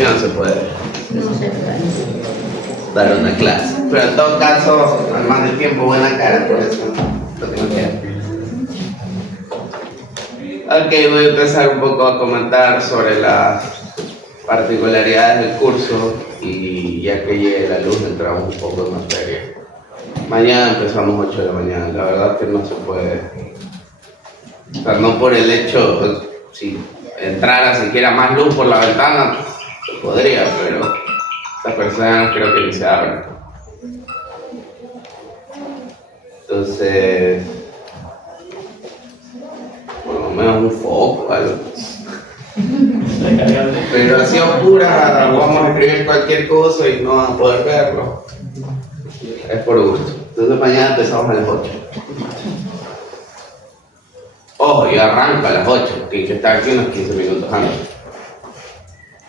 cimentación se puede No se puede. dar una clase. Pero en todo caso, al más del tiempo, buena cara, por eso lo que no queda. Ok, voy a empezar un poco a comentar sobre las particularidades del curso y ya que llegue la luz entramos un poco en materia. Mañana empezamos 8 de la mañana, la verdad que no se puede. O sea, no por el hecho, si entrara siquiera más luz por la ventana, se podría, pero estas personas creo que ni se abren. Entonces, por lo menos un foco, algo. Pero así oscura, vamos a escribir cualquier cosa y no vamos a poder verlo. Es por gusto. Entonces mañana empezamos a las 8. Ojo, yo arranco a las 8, tiene que estar aquí unos 15 minutos antes.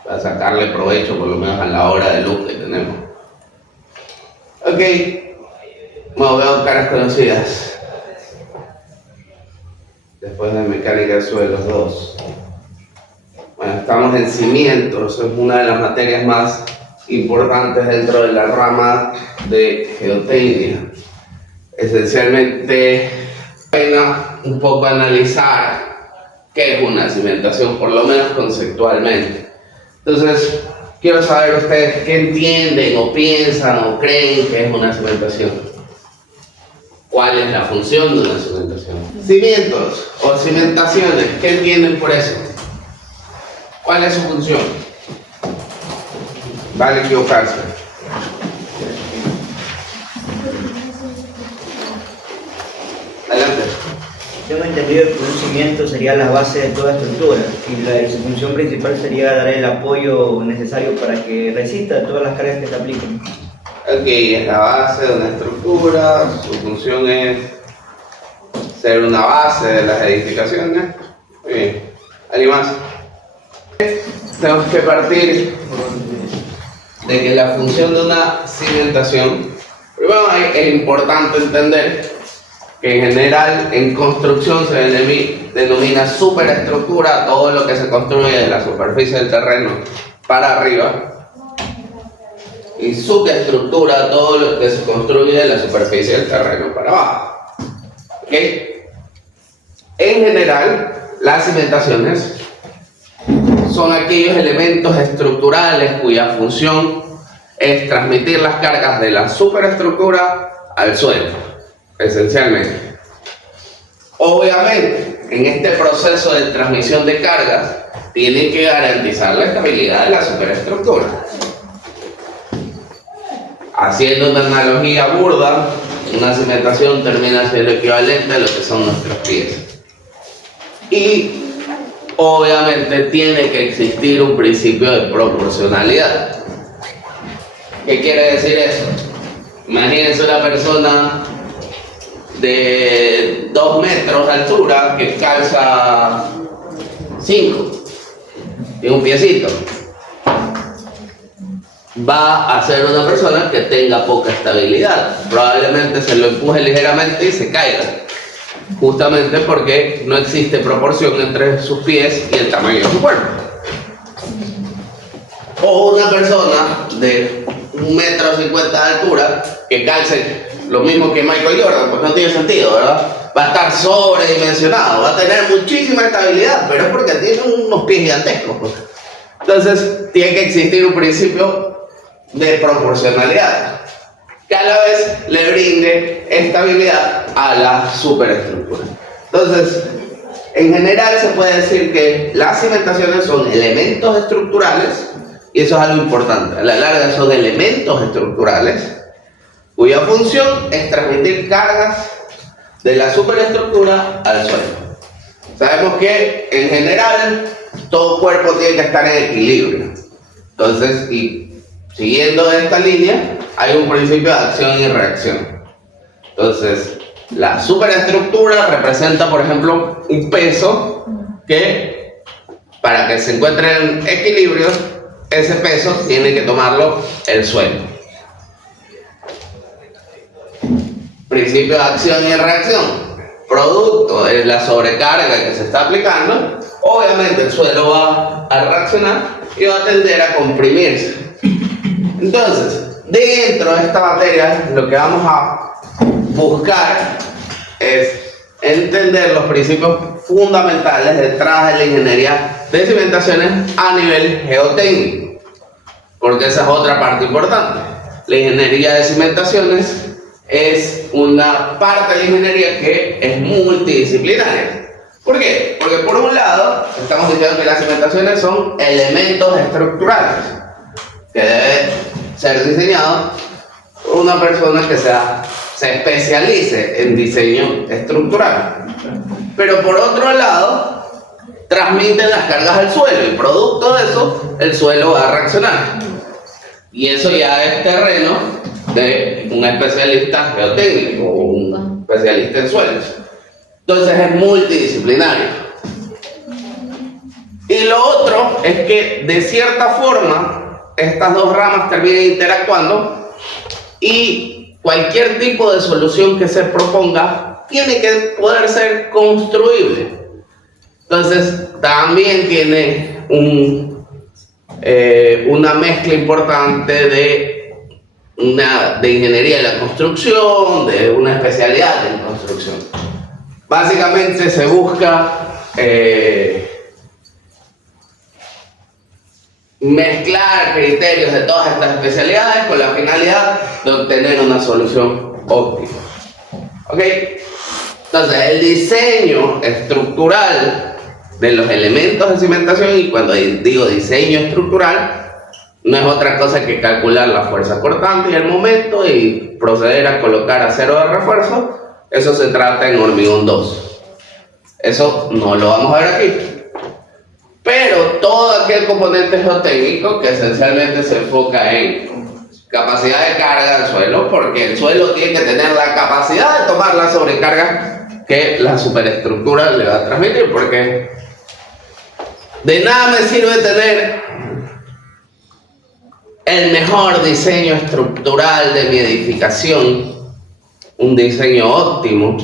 Para sacarle provecho por lo menos a la hora de luz que tenemos. Ok, bueno, veo caras conocidas. Después de mecánica de suelos 2. Bueno, estamos en cimientos, es una de las materias más importantes dentro de la rama de geotecnia. Esencialmente, pena un poco analizar qué es una cimentación, por lo menos conceptualmente. Entonces, quiero saber ustedes qué entienden o piensan o creen que es una cimentación. ¿Cuál es la función de una cimentación? Cimientos o cimentaciones, ¿qué entienden por eso? ¿Cuál es su función? Vale equivocarse. Adelante. Tengo entendido que un cimiento sería la base de toda estructura y su función principal sería dar el apoyo necesario para que resista todas las cargas que se apliquen. Ok, es la base de una estructura, su función es ser una base de las edificaciones. Muy bien. ¿Alguien más? Tenemos que partir de que la función de una cimentación, primero es importante entender que en general en construcción se denomina superestructura todo lo que se construye de la superficie del terreno para arriba y subestructura todo lo que se construye de la superficie del terreno para abajo. ¿Okay? En general, las cimentaciones son aquellos elementos estructurales cuya función es transmitir las cargas de la superestructura al suelo, esencialmente. Obviamente, en este proceso de transmisión de cargas, tienen que garantizar la estabilidad de la superestructura. Haciendo una analogía burda, una cimentación termina siendo equivalente a lo que son nuestros pies. Y obviamente tiene que existir un principio de proporcionalidad. ¿Qué quiere decir eso? Imagínense una persona de 2 metros de altura que calza 5 y un piecito. Va a ser una persona que tenga poca estabilidad. Probablemente se lo empuje ligeramente y se caiga. Justamente porque no existe proporción entre sus pies y el tamaño de su cuerpo. O una persona de 1,50 metros de altura que calce lo mismo que Michael Jordan, pues no tiene sentido, ¿verdad? Va a estar sobredimensionado, va a tener muchísima estabilidad, pero es porque tiene unos pies gigantescos, pues. Entonces tiene que existir un principio de proporcionalidad que a la vez le brinde estabilidad a la superestructura. Entonces, en general se puede decir que las cimentaciones son elementos estructurales, y eso es algo importante. A la larga son elementos estructurales cuya función es transmitir cargas de la superestructura al suelo. Sabemos que en general todo cuerpo tiene que estar en equilibrio. Entonces, y siguiendo esta línea, hay un principio de acción y reacción. Entonces, la superestructura representa, por ejemplo, un peso que, para que se encuentre en equilibrio, ese peso tiene que tomarlo el suelo. Principio de acción y reacción. Producto de la sobrecarga que se está aplicando, obviamente el suelo va a reaccionar y va a tender a comprimirse. Entonces, dentro de esta materia, lo que vamos a buscar es entender los principios fundamentales detrás de la ingeniería de cimentaciones a nivel geotécnico, porque esa es otra parte importante. La ingeniería de cimentaciones es una parte de la ingeniería que es multidisciplinaria. ¿Por qué? Porque por un lado estamos diciendo que las cimentaciones son elementos estructurales que debe ser diseñado por una persona que se especialice en diseño estructural. Pero por otro lado, transmiten las cargas al suelo y producto de eso, el suelo va a reaccionar. Y eso ya es terreno de un especialista geotécnico o un especialista en suelos. Entonces es multidisciplinario. Y lo otro es que de cierta forma estas dos ramas terminan interactuando y cualquier tipo de solución que se proponga tiene que poder ser construible. Entonces también tiene una mezcla importante de ingeniería de la construcción, de una especialidad en construcción. Básicamente se busca mezclar criterios de todas estas especialidades con la finalidad de obtener una solución óptima. ¿Ok? Entonces, el diseño estructural de los elementos de cimentación, y cuando digo diseño estructural, no es otra cosa que calcular la fuerza cortante y el momento y proceder a colocar acero de refuerzo. Eso se trata en hormigón 2. Eso no lo vamos a ver aquí. Pero todo aquel componente geotécnico que esencialmente se enfoca en capacidad de carga del suelo, porque el suelo tiene que tener la capacidad de tomar la sobrecarga que la superestructura le va a transmitir, porque de nada me sirve tener el mejor diseño estructural de mi edificación, un diseño óptimo,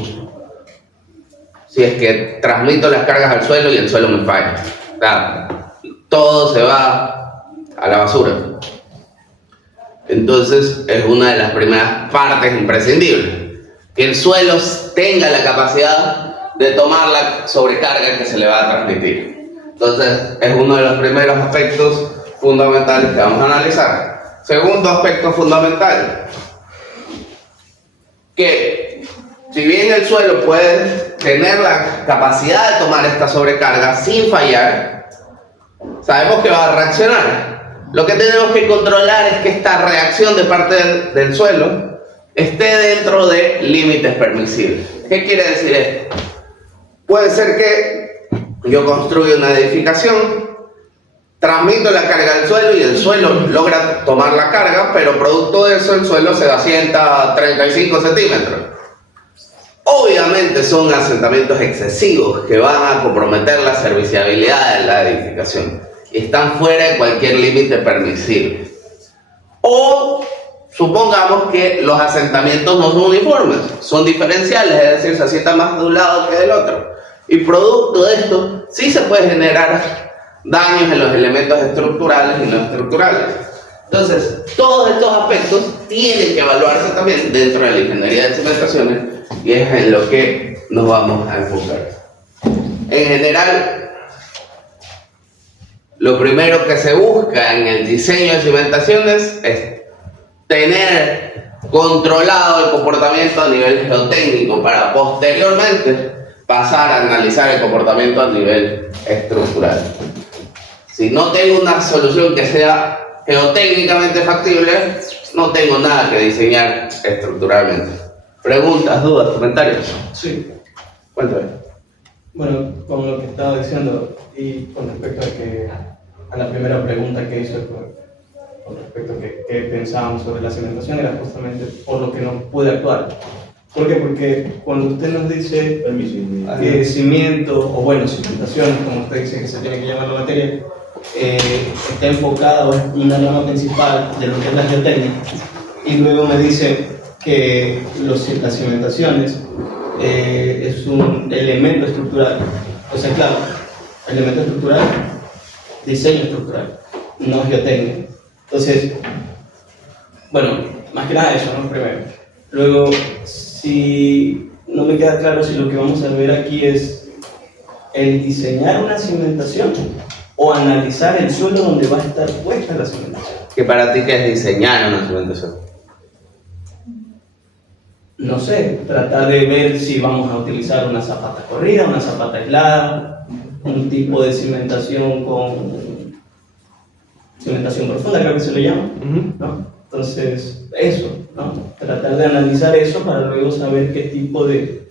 si es que transmito las cargas al suelo y el suelo me falla. O sea, todo se va a la basura. Entonces es una de las primeras partes imprescindibles, que el suelo tenga la capacidad de tomar la sobrecarga que se le va a transmitir. Entonces es uno de los primeros aspectos fundamentales que vamos a analizar. Segundo aspecto fundamental, que si bien el suelo puede tener la capacidad de tomar esta sobrecarga sin fallar, sabemos que va a reaccionar. Lo que tenemos que controlar es que esta reacción de parte del suelo esté dentro de límites permisibles. ¿Qué quiere decir esto? Puede ser que yo construyo una edificación, transmito la carga al suelo y el suelo logra tomar la carga, pero producto de eso el suelo se asienta 35 centímetros. Obviamente son asentamientos excesivos que van a comprometer la serviciabilidad de la edificación y están fuera de cualquier límite permisible. O supongamos que los asentamientos no son uniformes, son diferenciales, es decir, se asienta más de un lado que del otro. Y producto de esto sí se puede generar daños en los elementos estructurales y no estructurales. Entonces, todos estos aspectos tienen que evaluarse también dentro de la ingeniería de cimentaciones y es en lo que nos vamos a enfocar. En general, lo primero que se busca en el diseño de cimentaciones es tener controlado el comportamiento a nivel geotécnico para posteriormente pasar a analizar el comportamiento a nivel estructural. Si no tengo una solución que sea geotécnicamente factible, no tengo nada que diseñar estructuralmente. ¿Preguntas, dudas, comentarios? Sí. Cuéntame. Bueno, con lo que estaba diciendo y con respecto a la primera pregunta que hizo con respecto a qué pensábamos sobre la cimentación, era justamente por lo que no pude actuar. ¿Por qué? Porque cuando usted nos dice que cimiento, o bueno, cimentación, como usted dice que se tiene que llamar la materia, está enfocado en una rama principal de lo que es la geotécnica, y luego me dice que las cimentaciones es un elemento estructural. O sea, claro, elemento estructural, diseño estructural. no geotécnico. Entonces, bueno, más que nada eso, ¿no? Primero. Luego, si no me queda claro si lo que vamos a ver aquí es el diseñar una cimentación o analizar el suelo donde va a estar puesta la cimentación. ¿Qué para ti qué es diseñar una cimentación? No sé, tratar de ver si vamos a utilizar una zapata corrida, una zapata aislada, un tipo de cimentación con cimentación profunda, creo que se le llama, ¿no? Entonces, eso, ¿no? Tratar de analizar eso para luego saber qué tipo de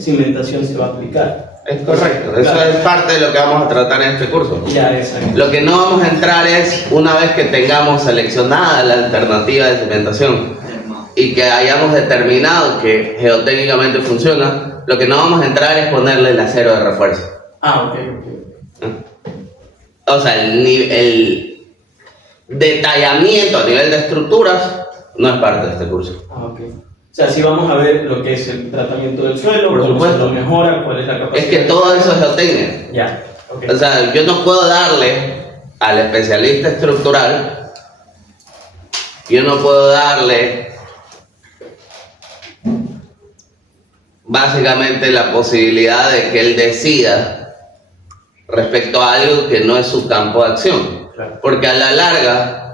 cimentación se va a aplicar. Es correcto, eso Claro. es parte de lo que vamos a tratar en este curso. Ya, exacto. Lo que no vamos a entrar es, una vez que tengamos seleccionada la alternativa de cimentación y que hayamos determinado que geotécnicamente funciona, lo que no vamos a entrar es ponerle el acero de refuerzo. Ah, ok. O sea, el detallamiento a nivel de estructuras no es parte de este curso. Ah, ok. O sea, sí vamos a ver lo que es el tratamiento del suelo, Por cómo supuesto. se lo mejora, cuál es la capacidad. Es que todo eso es geotécnica. Ya, ok. O sea, yo no puedo darle al especialista estructural, yo no puedo darle básicamente la posibilidad de que él decida respecto a algo que no es su campo de acción. Claro. Porque a la larga,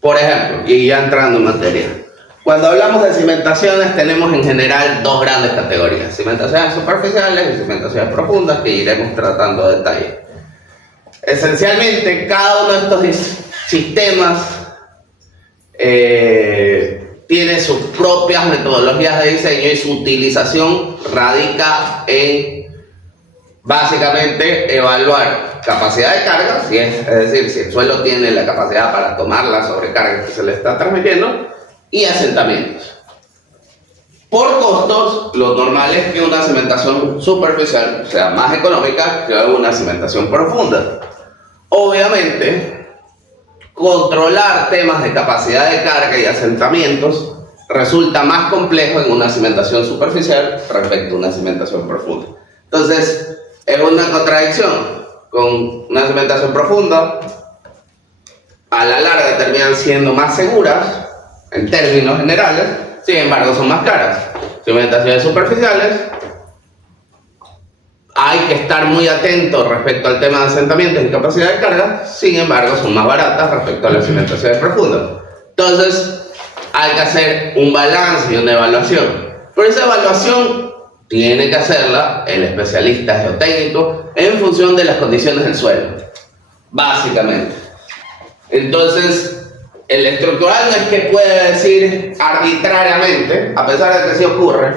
por ejemplo, y ya entrando en materia, cuando hablamos de cimentaciones tenemos en general dos grandes categorías: cimentaciones superficiales y cimentaciones profundas, que iremos tratando a detalle. Esencialmente, cada uno de estos sistemas tiene sus propias metodologías de diseño y su utilización radica en básicamente evaluar capacidad de carga, es decir, si el suelo tiene la capacidad para tomar la sobrecarga que se le está transmitiendo, y asentamientos. Por costos, lo normal es que una cimentación superficial sea más económica que una cimentación profunda. Obviamente, controlar temas de capacidad de carga y asentamientos resulta más complejo en una cimentación superficial respecto a una cimentación profunda. Entonces, es una contradicción. Con una cimentación profunda, a la larga terminan siendo más seguras en términos generales, sin embargo son más caras. Cimentaciones superficiales, hay que estar muy atento respecto al tema de asentamientos y capacidad de carga, sin embargo son más baratas respecto a las cimentaciones profundas. Entonces hay que hacer un balance y una evaluación, pero esa evaluación tiene que hacerla el especialista geotécnico en función de las condiciones del suelo, básicamente. Entonces el estructural no es que pueda decir arbitrariamente, a pesar de que sí ocurre: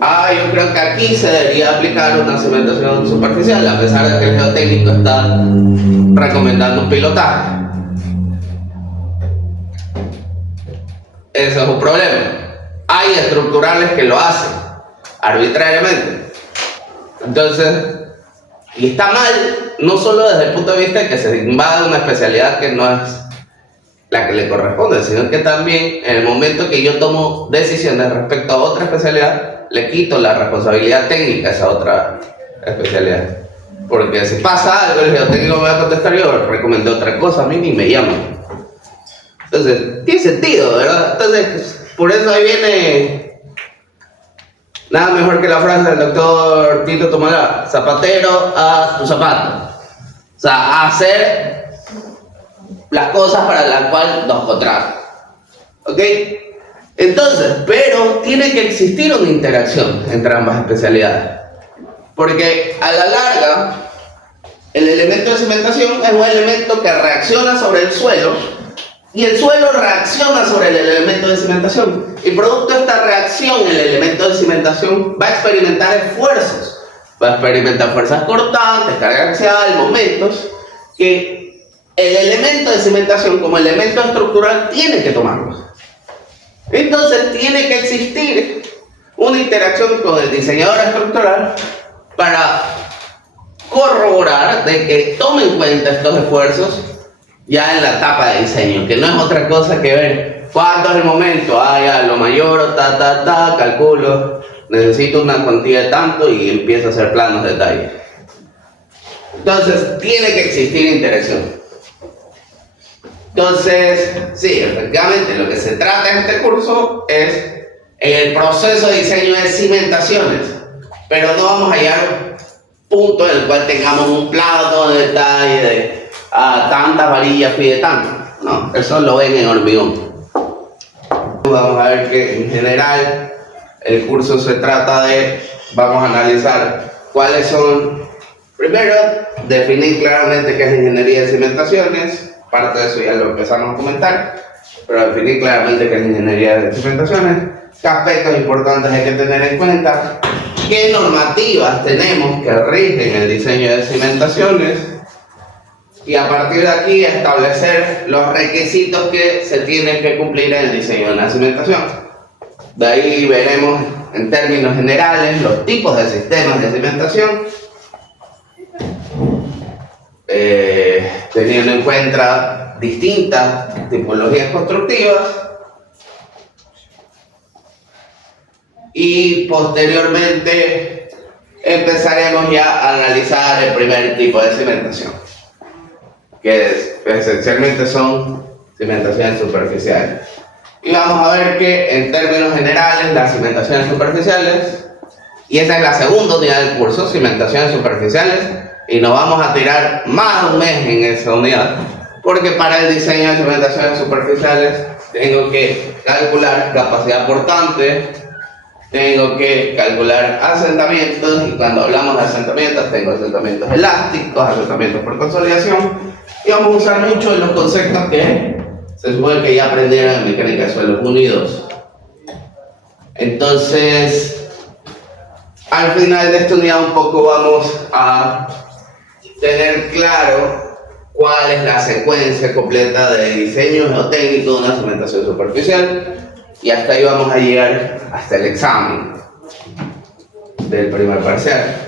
yo creo que aquí se debería aplicar una cimentación superficial, a pesar de que el geotécnico está recomendando un pilotaje. Eso es un problema. Hay estructurales que lo hacen arbitrariamente. Entonces, y está mal, no solo desde el punto de vista de que se invade una especialidad que no es la que le corresponde, sino que también en el momento que yo tomo decisiones respecto a otra especialidad, le quito la responsabilidad técnica a esa otra especialidad. Porque si pasa algo, el geotécnico me va a contestar: yo recomendé otra cosa, a mí ni me llaman. Entonces, tiene sentido, ¿verdad? Entonces, por eso ahí viene nada mejor que la frase del doctor Tito Tomalá: zapatero a tu zapato. O sea, hacer las cosas para las cuales nos contratan. ¿Ok? Entonces, pero tiene que existir una interacción entre ambas especialidades. Porque a la larga, el elemento de cimentación es un elemento que reacciona sobre el suelo y el suelo reacciona sobre el elemento de cimentación. Y producto de esta reacción, el elemento de cimentación va a experimentar esfuerzos. Va a experimentar fuerzas cortantes, carga axial, momentos que el elemento de cimentación como elemento estructural tiene que tomarlos. Entonces tiene que existir una interacción con el diseñador estructural para corroborar de que tome en cuenta estos esfuerzos ya en la etapa de diseño, que no es otra cosa que ver cuánto es el momento, ya lo mayor, calculo, necesito una cuantía de tanto y empiezo a hacer planos de detalle. Entonces, tiene que existir interacción. Entonces, sí, efectivamente, lo que se trata en este curso es el proceso de diseño de cimentaciones, pero no vamos a llegar a un punto en el cual tengamos un plano de detalle de tantas varillas pide tanto. No, eso lo ven en hormigón. Vamos a ver que en general el curso se trata de, vamos a analizar cuáles son, primero, definir claramente qué es la ingeniería de cimentaciones, parte de eso ya lo empezamos a comentar, pero definir claramente qué es la ingeniería de cimentaciones, qué aspectos importantes hay que tener en cuenta, qué normativas tenemos que rigen el diseño de cimentaciones, y a partir de aquí establecer los requisitos que se tienen que cumplir en el diseño de una cimentación. De ahí veremos en términos generales los tipos de sistemas de cimentación, teniendo en cuenta distintas tipologías constructivas, y posteriormente empezaremos ya a analizar el primer tipo de cimentación, que esencialmente son cimentaciones superficiales. Y vamos a ver que en términos generales las cimentaciones superficiales, y esa es la segunda unidad del curso, cimentaciones superficiales, y nos vamos a tirar más de un mes en esa unidad, porque para el diseño de cimentaciones superficiales tengo que calcular capacidad portante, tengo que calcular asentamientos, y cuando hablamos de asentamientos tengo asentamientos elásticos, asentamientos por consolidación, y vamos a usar mucho de los conceptos que se supone que ya aprendieron en mecánica de suelos unidos. Entonces, al final de esta unidad un poco vamos a tener claro cuál es la secuencia completa de diseño geotécnico de una cimentación superficial, y hasta ahí vamos a llegar hasta el examen del primer parcial.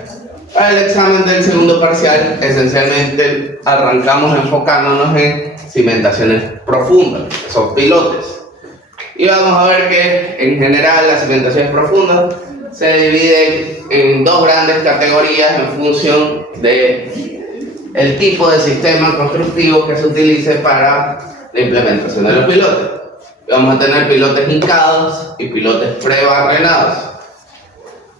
Para el examen del segundo parcial, esencialmente arrancamos enfocándonos en cimentaciones profundas, que son pilotes. Y vamos a ver que en general las cimentaciones profundas se dividen en dos grandes categorías en función de el tipo de sistema constructivo que se utilice para la implementación de los pilotes. Vamos a tener pilotes hincados y pilotes prebarrenados.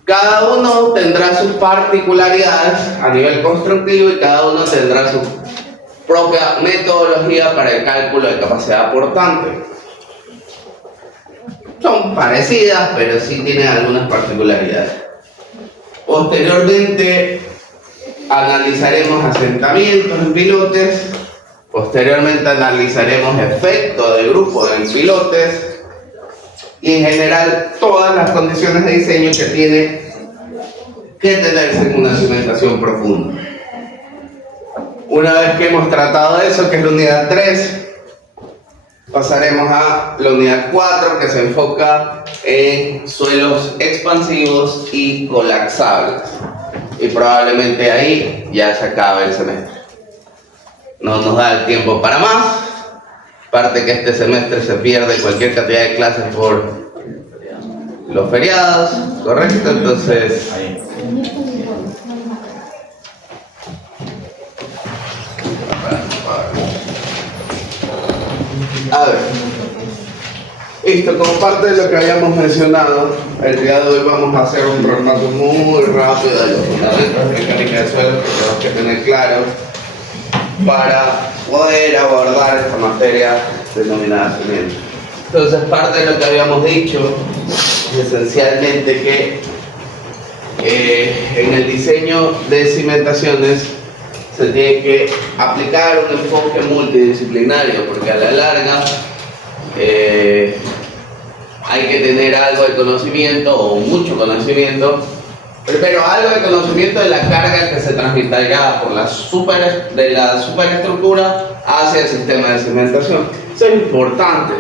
Cada uno tendrá sus particularidades a nivel constructivo y cada uno tendrá su propia metodología para el cálculo de capacidad portante. Son parecidas, pero sí tienen algunas particularidades. Posteriormente analizaremos asentamientos en pilotes, posteriormente analizaremos efectos de grupo en pilotes, y en general todas las condiciones de diseño que tiene que tenerse en una cimentación profunda. Una vez que hemos tratado eso, que es la unidad 3, pasaremos a la unidad 4, que se enfoca en suelos expansivos y colapsables, y probablemente ahí ya se acabe el semestre. No nos da el tiempo para más. Aparte que este semestre se pierde cualquier cantidad de clases por los feriados, ¿correcto? Entonces, a ver, listo, como parte de lo que habíamos mencionado, el día de hoy vamos a hacer un repaso muy rápido de los fundamentos de mecánica de suelos que tenemos que tener claros para poder abordar esta materia denominada cimiento. Entonces, parte de lo que habíamos dicho es esencialmente que en el diseño de cimentaciones se tiene que aplicar un enfoque multidisciplinario, porque a la larga hay que tener algo de conocimiento o mucho conocimiento, pero algo de conocimiento de la carga que se transmitirá por de la superestructura hacia el sistema de cimentación. Eso es importante,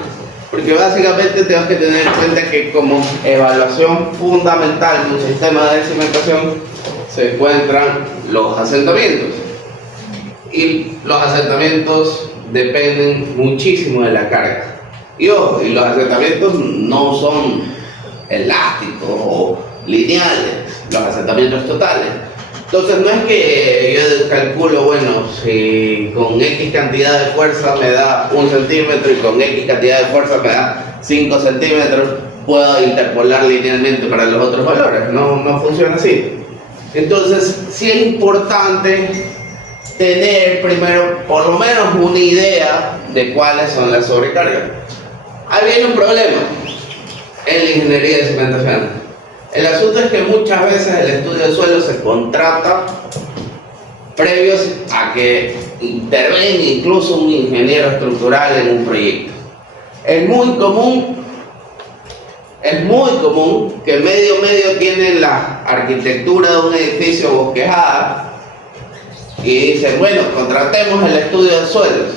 porque básicamente tenemos que tener en cuenta que como evaluación fundamental de un sistema de cimentación se encuentran los asentamientos. Y los asentamientos dependen muchísimo de la carga. Y ojo, y los asentamientos no son elásticos o lineales, los asentamientos totales. Entonces no es que yo calculo, bueno, si con X cantidad de fuerza me da 1 centímetro y con X cantidad de fuerza me da 5 centímetros, puedo interpolar linealmente para los otros valores. No funciona así. Entonces sí es importante tener primero por lo menos una idea de cuáles son las sobrecargas. Ahí viene un problema en la ingeniería de cimentación. El asunto es que muchas veces el estudio de suelo se contrata previos a que intervenga incluso un ingeniero estructural en un proyecto. Es muy común que medio tienen la arquitectura de un edificio bosquejada y dicen, bueno, contratemos el estudio de suelos.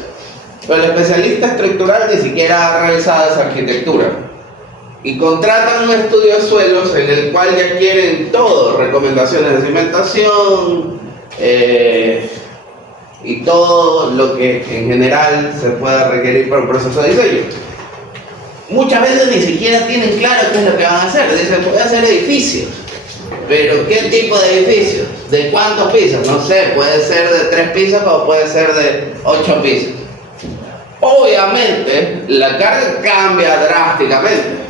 Pero el especialista estructural ni siquiera ha realizado esa arquitectura. Y contratan un estudio de suelos en el cual ya quieren todo, recomendaciones de cimentación y todo lo que en general se pueda requerir para un proceso de diseño. Muchas veces ni siquiera tienen claro qué es lo que van a hacer. Dicen, voy a hacer edificios. Pero ¿qué tipo de edificios? ¿De cuántos pisos? No sé, puede ser de 3 pisos o puede ser de 8 pisos. Obviamente, la carga cambia drásticamente.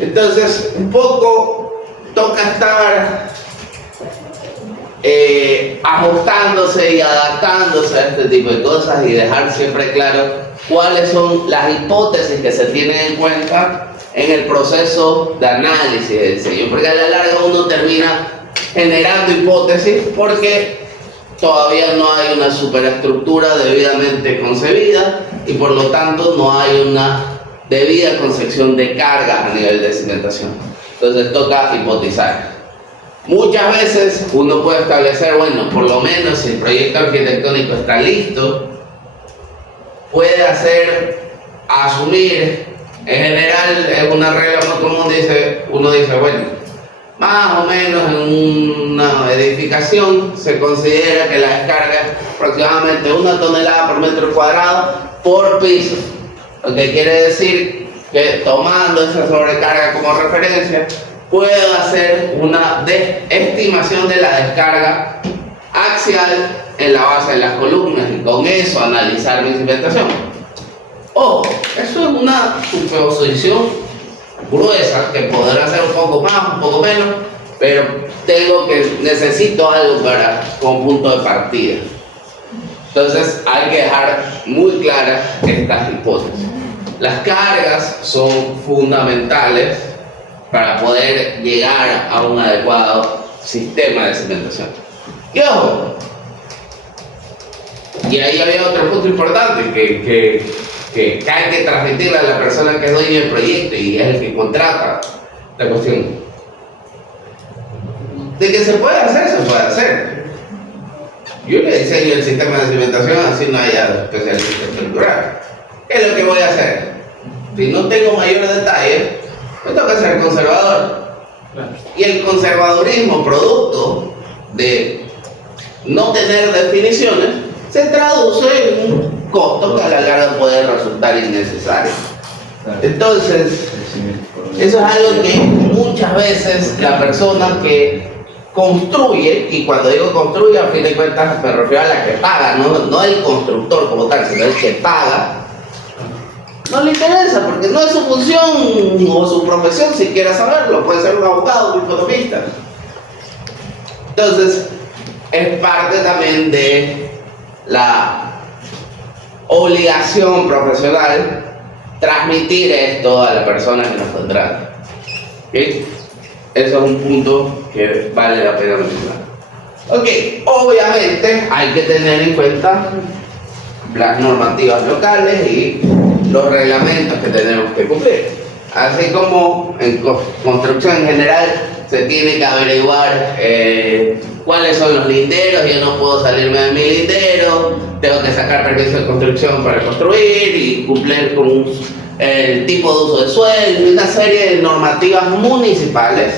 Entonces, un poco toca estar ajustándose y adaptándose a este tipo de cosas y dejar siempre claro cuáles son las hipótesis que se tienen en cuenta en el proceso de análisis de diseño, porque a la larga uno termina generando hipótesis porque todavía no hay una superestructura debidamente concebida y por lo tanto no hay una debida concepción de cargas a nivel de cimentación. Entonces toca hipotizar. Muchas veces uno puede establecer, bueno, por lo menos si el proyecto arquitectónico está listo, puede asumir, en general es una regla muy común, uno dice, bueno, más o menos en una edificación se considera que la descarga es aproximadamente 1 tonelada por metro cuadrado por piso. Lo que quiere decir que tomando esa sobrecarga como referencia, puedo hacer una estimación de la descarga axial en la base de las columnas y con eso analizar mi cimentación. Ojo, eso es una suposición gruesa que podrá ser un poco más, un poco menos, pero necesito algo como punto de partida. Entonces hay que dejar muy claras estas hipótesis. Las cargas son fundamentales para poder llegar a un adecuado sistema de cimentación. Y ojo, y ahí había otro punto importante que hay que transmitirle a la persona que es dueño del proyecto y es el que contrata la cuestión. De que se puede hacer. Yo le diseño el sistema de cimentación así no haya especialista estructural. ¿Qué es lo que voy a hacer? Si no tengo mayores detalles, me toca ser conservador. Y el conservadurismo, producto de no tener definiciones, se traduce en un costo que a la larga puede resultar innecesario. Entonces, eso es algo que muchas veces la persona que construye, y cuando digo construye, a fin de cuentas me refiero a la que paga, no el constructor como tal, sino el que paga, no le interesa porque no es su función o su profesión si quiere saberlo, puede ser un abogado, un economista. Entonces, es parte también de la obligación profesional transmitir esto a la persona que nos contrata. ¿Okay? Eso es un punto que vale la pena mencionar. Ok, obviamente hay que tener en cuenta las normativas locales y los reglamentos que tenemos que cumplir. Así como en construcción en general se tiene que averiguar cuáles son los linderos. Yo no puedo salirme de mi lindero, tengo que sacar permiso de construcción para construir y cumplir con el tipo de uso de suelo y una serie de normativas municipales.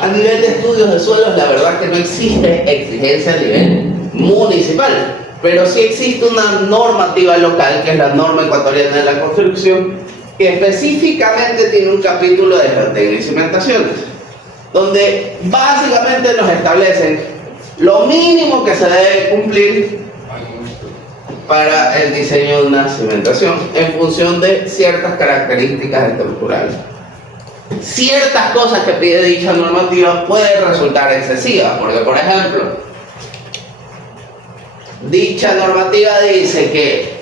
A nivel de estudios de suelos, la verdad que no existe exigencia a nivel municipal, pero sí existe una normativa local, que es la norma ecuatoriana de la construcción, que específicamente tiene un capítulo de geotecnia y cimentaciones, donde básicamente nos establecen lo mínimo que se debe cumplir para el diseño de una cimentación en función de ciertas características estructurales. Ciertas cosas que pide dicha normativa pueden resultar excesivas, porque por ejemplo, dicha normativa dice que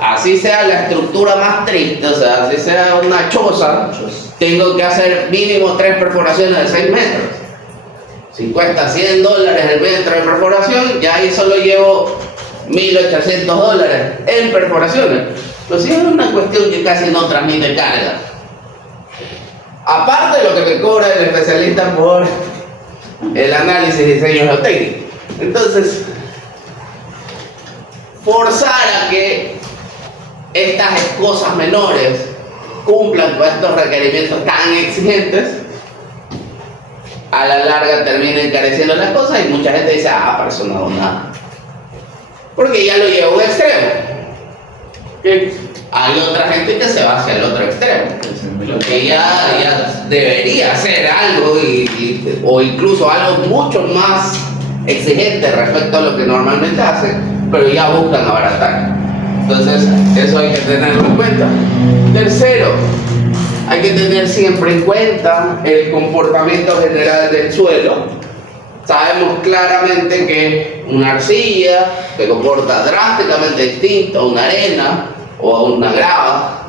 así sea la estructura más triste, o sea, así sea una choza, tengo que hacer mínimo 3 perforaciones de 6 metros. Si cuesta $100 el metro de perforación, ya ahí solo llevo $1.800 en perforaciones. Entonces es una cuestión que casi no transmite carga. Aparte de lo que me cobra el especialista por el análisis y diseño geotécnico. Entonces, forzar a que estas cosas menores cumplan con estos requerimientos tan exigentes, a la larga termina encareciendo las cosas y mucha gente dice, para eso no hago nada. Porque ya lo lleva a un extremo. ¿Sí? Hay otra gente que se va hacia el otro extremo, que ya debería hacer algo o incluso algo mucho más exigente respecto a lo que normalmente hace, pero ya buscan abaratar. Entonces, eso hay que tenerlo en cuenta. Tercero, hay que tener siempre en cuenta el comportamiento general del suelo. Sabemos claramente que una arcilla se comporta drásticamente distinto a una arena o a una grava.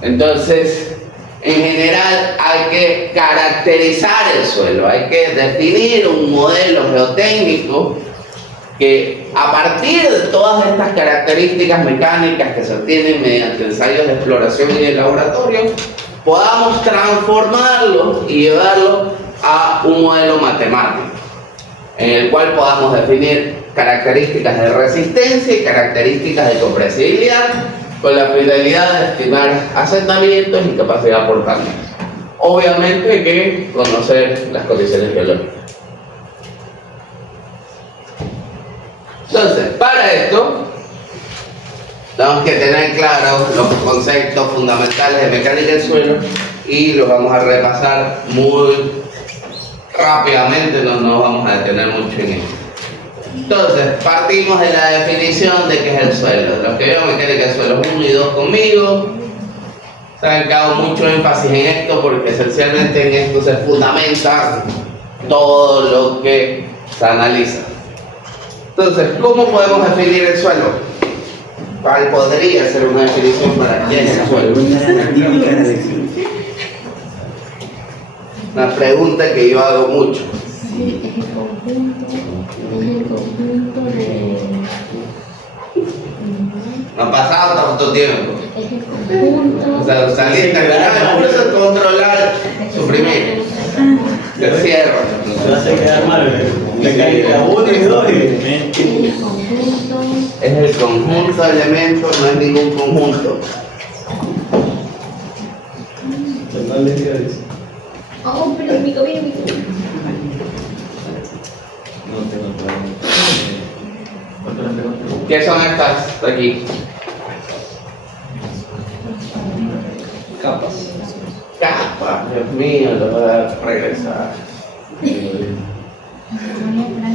Entonces, en general hay que caracterizar el suelo, hay que definir un modelo geotécnico que a partir de todas estas características mecánicas que se obtienen mediante ensayos de exploración y de laboratorio, podamos transformarlo y llevarlo a un modelo matemático, en el cual podamos definir características de resistencia y características de compresibilidad, con la finalidad de estimar asentamientos y capacidad de aportamiento. Obviamente hay que conocer las condiciones geológicas. Entonces, para esto, tenemos que tener claros los conceptos fundamentales de mecánica del suelo y los vamos a repasar muy rápidamente, no nos vamos a detener mucho en esto. Entonces, partimos de la definición de qué es el suelo. Los que veo mecánica del suelo 1 y 2 conmigo, saben que hago mucho énfasis en esto porque esencialmente en esto se fundamenta todo lo que se analiza. Entonces, ¿cómo podemos definir el suelo? ¿Cuál podría ser una definición para qué es el suelo? Una pregunta que yo hago mucho. Sí, es el conjunto de... No ha pasado tanto tiempo. Es el conjunto... O sea, salir, terminar el curso, controlar, suprimir. El cierre. Se hace quedar mal, mecánica 1 y 2 Es el conjunto de elementos, no es ningún conjunto. Oh, pero mi cabello, mi cabello. ¿Qué son estas de aquí? capas. Capas, Dios mío, lo voy a regresar.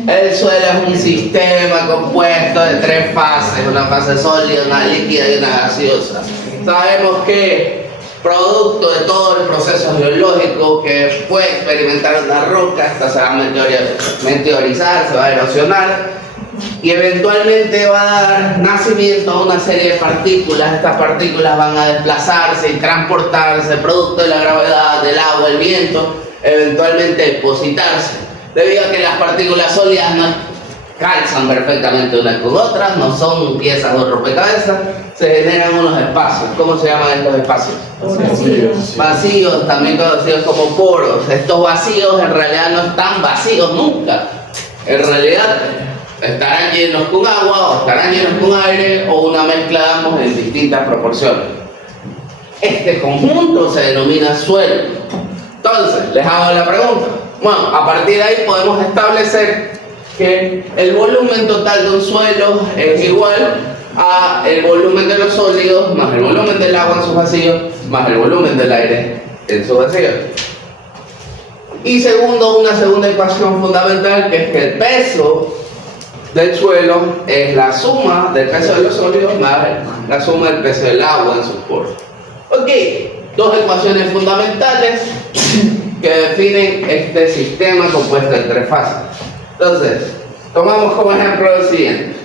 El suelo es un sistema compuesto de 3 fases, una fase sólida, una líquida y una gaseosa. Sabemos que producto de todo el proceso geológico que puede experimentar una roca, esta se va a meteorizar, se va a erosionar y eventualmente va a dar nacimiento a una serie de partículas. Estas partículas van a desplazarse y transportarse producto de la gravedad, del agua, el viento, eventualmente depositarse. Debido a que las partículas sólidas no calzan perfectamente unas con otras, no son piezas de rompecabezas, se generan unos espacios. ¿Cómo se llaman estos espacios? Vacíos. Vacíos, también conocidos como poros. Estos vacíos en realidad no están vacíos nunca. En realidad estarán llenos con agua o estarán llenos con aire o una mezcla de ambos en distintas proporciones. Este conjunto se denomina suelo. Entonces, les hago la pregunta. Bueno, a partir de ahí podemos establecer que el volumen total de un suelo es igual a el volumen de los sólidos más el volumen del agua en sus vacíos más el volumen del aire en sus vacíos. Y segundo, una segunda ecuación fundamental, que es que el peso del suelo es la suma del peso de los sólidos más la suma del peso del agua en sus poros. Ok, dos ecuaciones fundamentales que definen este sistema compuesto de tres fases. Entonces, tomamos como ejemplo lo siguiente.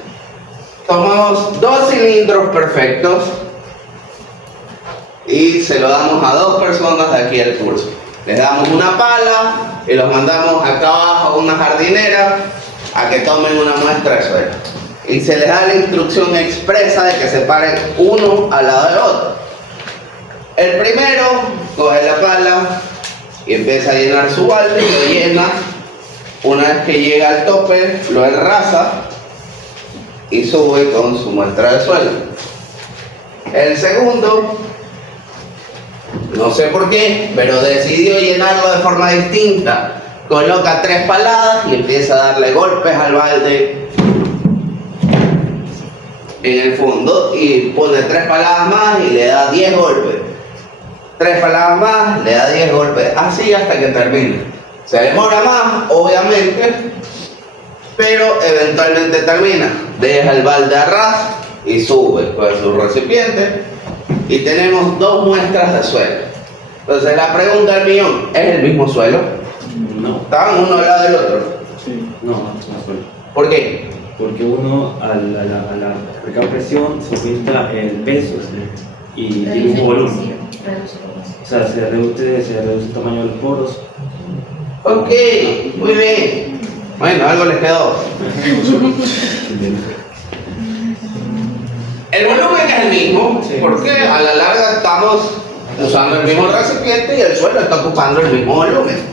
Tomamos dos cilindros perfectos y se lo damos a dos personas de aquí del curso. Les damos una pala y los mandamos acá abajo a una jardinera a que tomen una muestra de suelo. Y se les da la instrucción expresa de que se paren uno al lado del otro. El primero coge la pala y empieza a llenar su balde y lo llena. Una vez que llega al tope, lo enrasa y sube con su muestra de suelo. El segundo, no sé por qué, pero decidió llenarlo de forma distinta. Coloca 3 paladas y empieza a darle golpes al balde en el fondo y pone 3 paladas más y le da 10 golpes. 3 paladas más, le da 10 golpes, así hasta que termine. Se demora más, obviamente, pero eventualmente termina. Deja el balde a ras y sube con su recipiente y tenemos 2 muestras de suelo. Entonces la pregunta del millón, ¿es el mismo suelo? No. ¿Estaban uno al lado del otro? Sí. No fue. ¿Por qué? Porque uno a la recarga presión se aumenta el peso y tiene un volumen. O sea, se reduce el tamaño de los poros. Ok, muy bien. Bueno, algo les quedó. El volumen es el mismo, porque a la larga estamos usando el mismo recipiente y el suelo está ocupando el mismo volumen.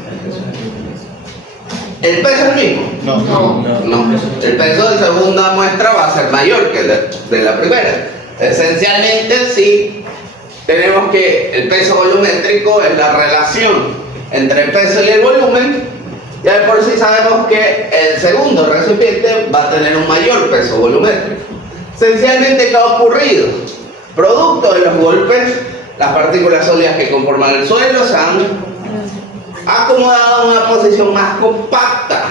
¿El peso es el mismo? No. El peso de segunda muestra va a ser mayor que el de la primera. Esencialmente, sí, tenemos que el peso volumétrico es la relación entre el peso y el volumen. Ya de por sí sabemos que el segundo recipiente va a tener un mayor peso volumétrico. Esencialmente, ¿qué ha ocurrido? Producto de los golpes, las partículas sólidas que conforman el suelo se han acomodado en una posición más compacta.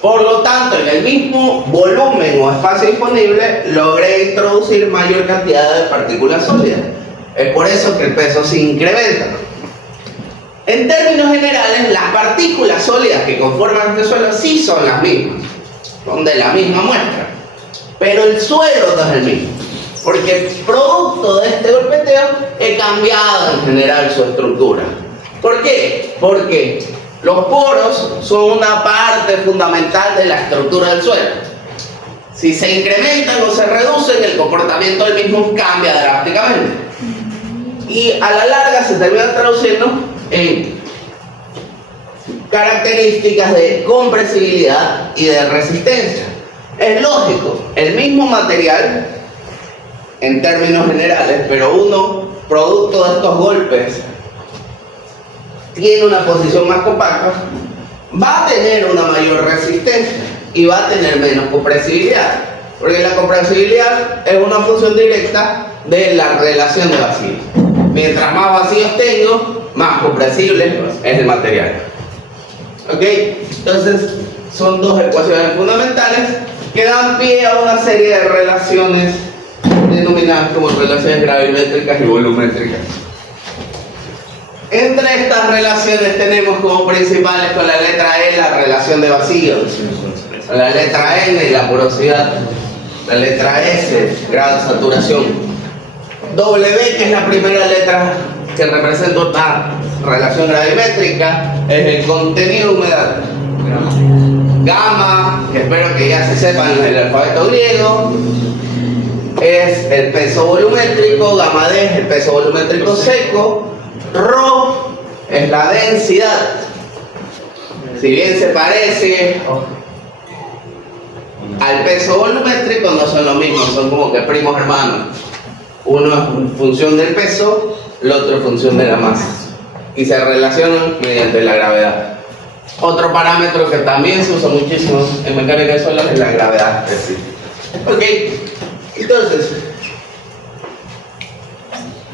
Por lo tanto, en el mismo volumen o espacio disponible, logré introducir mayor cantidad de partículas sólidas. Es por eso que el peso se incrementa. En términos generales, las partículas sólidas que conforman este suelo sí son las mismas, son de la misma muestra, pero el suelo no es el mismo, porque producto de este golpeteo he cambiado en general su estructura. ¿Por qué? Porque los poros son una parte fundamental de la estructura del suelo. Si se incrementan o se reducen, el comportamiento del mismo cambia drásticamente. Y a la larga se termina traduciendo en características de compresibilidad y de resistencia. Es lógico, el mismo material en términos generales, pero uno, producto de estos golpes, tiene una posición más compacta, va a tener una mayor resistencia y va a tener menos compresibilidad, porque la compresibilidad es una función directa de la relación de vacíos. Mientras más vacíos tengo, más compresible es el material. ¿Ok? Entonces, son dos ecuaciones fundamentales que dan pie a una serie de relaciones denominadas como relaciones gravimétricas y volumétricas. Entre estas relaciones tenemos como principales con la letra E la relación de vacíos, con la letra N la porosidad, la letra S grado de saturación, W, que es la primera letra que representa una relación gravimétrica, es el contenido de humedad. Gamma, que espero que ya se sepan el alfabeto griego, es el peso volumétrico. Gamma D es el peso volumétrico seco. Rho es la densidad. Si bien se parece al peso volumétrico, no son lo mismo, son como que primos hermanos. Uno es en función del peso, el otro en función de la masa, y se relacionan mediante la gravedad. Otro parámetro que también se usa muchísimo en mecánica de suelos es la gravedad específica. Ok, entonces,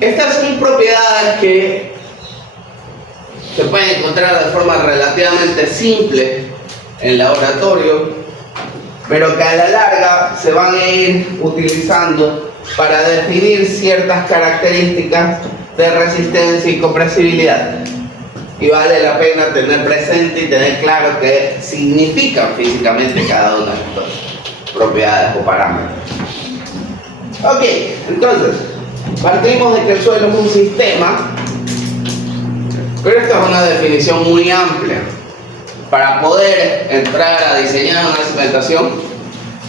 estas son propiedades que se pueden encontrar de forma relativamente simple en laboratorio, pero que a la larga se van a ir utilizando para definir ciertas características de resistencia y compresibilidad. Y vale la pena tener presente y tener claro qué significan físicamente cada una de estas propiedades o parámetros. Ok, entonces, partimos de que el suelo es un sistema, pero esta es una definición muy amplia. Para poder entrar a diseñar una cimentación,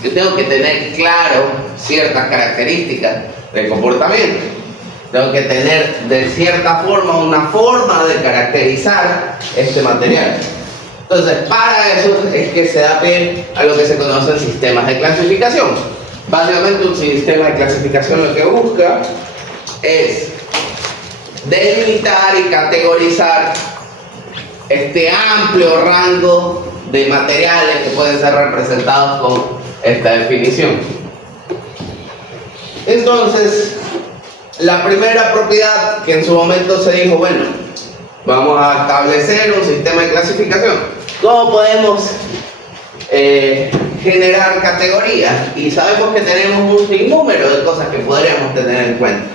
yo tengo que tener claro ciertas características de comportamiento. Tengo que tener de cierta forma una forma de caracterizar este material. Entonces, para eso es que se da pie a lo que se conocen sistemas de clasificación. Básicamente, un sistema de clasificación lo que busca es delimitar y categorizar este amplio rango de materiales que pueden ser representados con esta definición. Entonces, la primera propiedad que en su momento se dijo, bueno, vamos a establecer un sistema de clasificación. ¿Cómo podemos generar categorías? Y sabemos que tenemos un sinnúmero de cosas que podríamos tener en cuenta.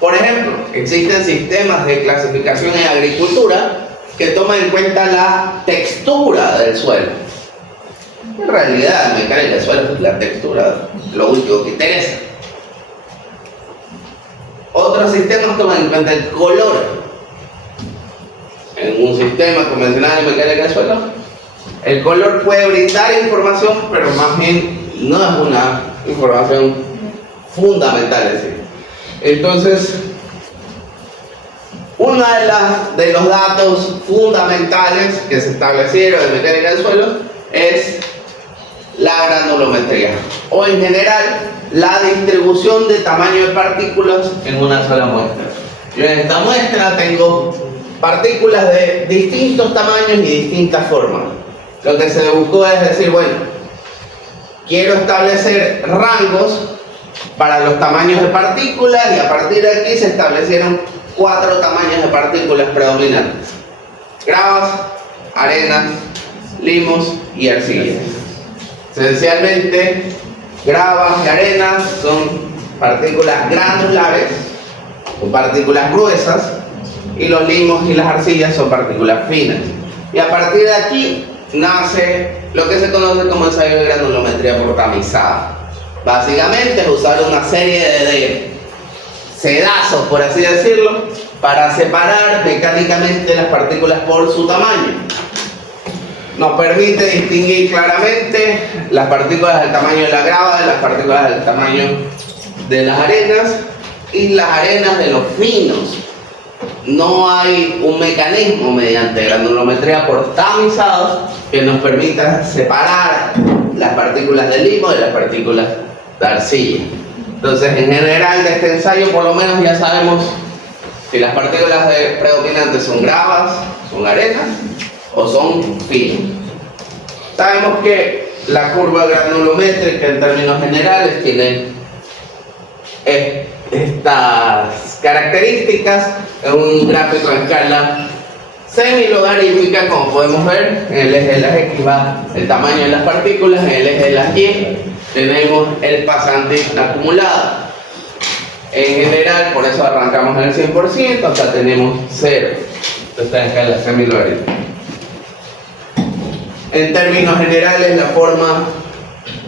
Por ejemplo, existen sistemas de clasificación en agricultura que toman en cuenta la textura del suelo. En realidad, en mecánica del suelo, la textura es lo último que interesa. Otros sistemas toman en cuenta el color. En un sistema convencional de mecánica del suelo, el color puede brindar información, pero más bien no es una información fundamental, es decir. Entonces, uno de los datos fundamentales que se establecieron en mecánica del suelo es la granulometría, o en general la distribución de tamaño de partículas en una sola muestra. Yo en esta muestra tengo partículas de distintos tamaños y distintas formas. Lo que se buscó es decir, bueno, quiero establecer rangos para los tamaños de partículas, y a partir de aquí se establecieron 4 tamaños de partículas predominantes: gravas, arenas, limos y arcillas. Esencialmente, gravas y arenas son partículas granulares o partículas gruesas, y los limos y las arcillas son partículas finas. Y a partir de aquí nace lo que se conoce como ensayo de granulometría por tamizado. Básicamente es usar una serie de sedazos, por así decirlo, para separar mecánicamente las partículas por su tamaño. Nos permite distinguir claramente las partículas del tamaño de la grava de las partículas del tamaño de las arenas, y las arenas de los finos. No hay un mecanismo mediante granulometría por tamizado que nos permita separar las partículas del limo de las partículas de arcilla. Entonces, en general de este ensayo, por lo menos ya sabemos si las partículas predominantes son gravas, son arenas o son finos. Sabemos que la curva granulométrica en términos generales tiene estas características. Es un gráfico en escala semilogarítmica, como podemos ver. En el eje de las X va el tamaño de las partículas, en el eje de las Y tenemos el pasante acumulado. En general, por eso arrancamos en el 100%, acá tenemos 0. Esta es escala semilogarítmica. En términos generales, la forma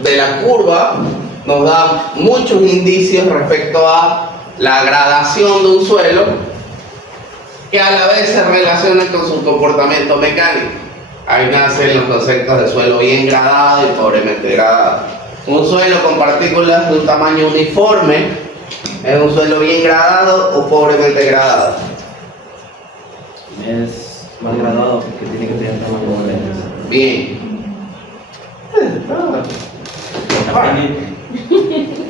de la curva nos da muchos indicios respecto a la gradación de un suelo, que a la vez se relaciona con su comportamiento mecánico. Ahí nacen los conceptos de suelo bien gradado y pobremente gradado. Un suelo con partículas de un tamaño uniforme es un suelo bien gradado o pobremente gradado. Es más gradado porque tiene que tener tamaño de arenas. Bien.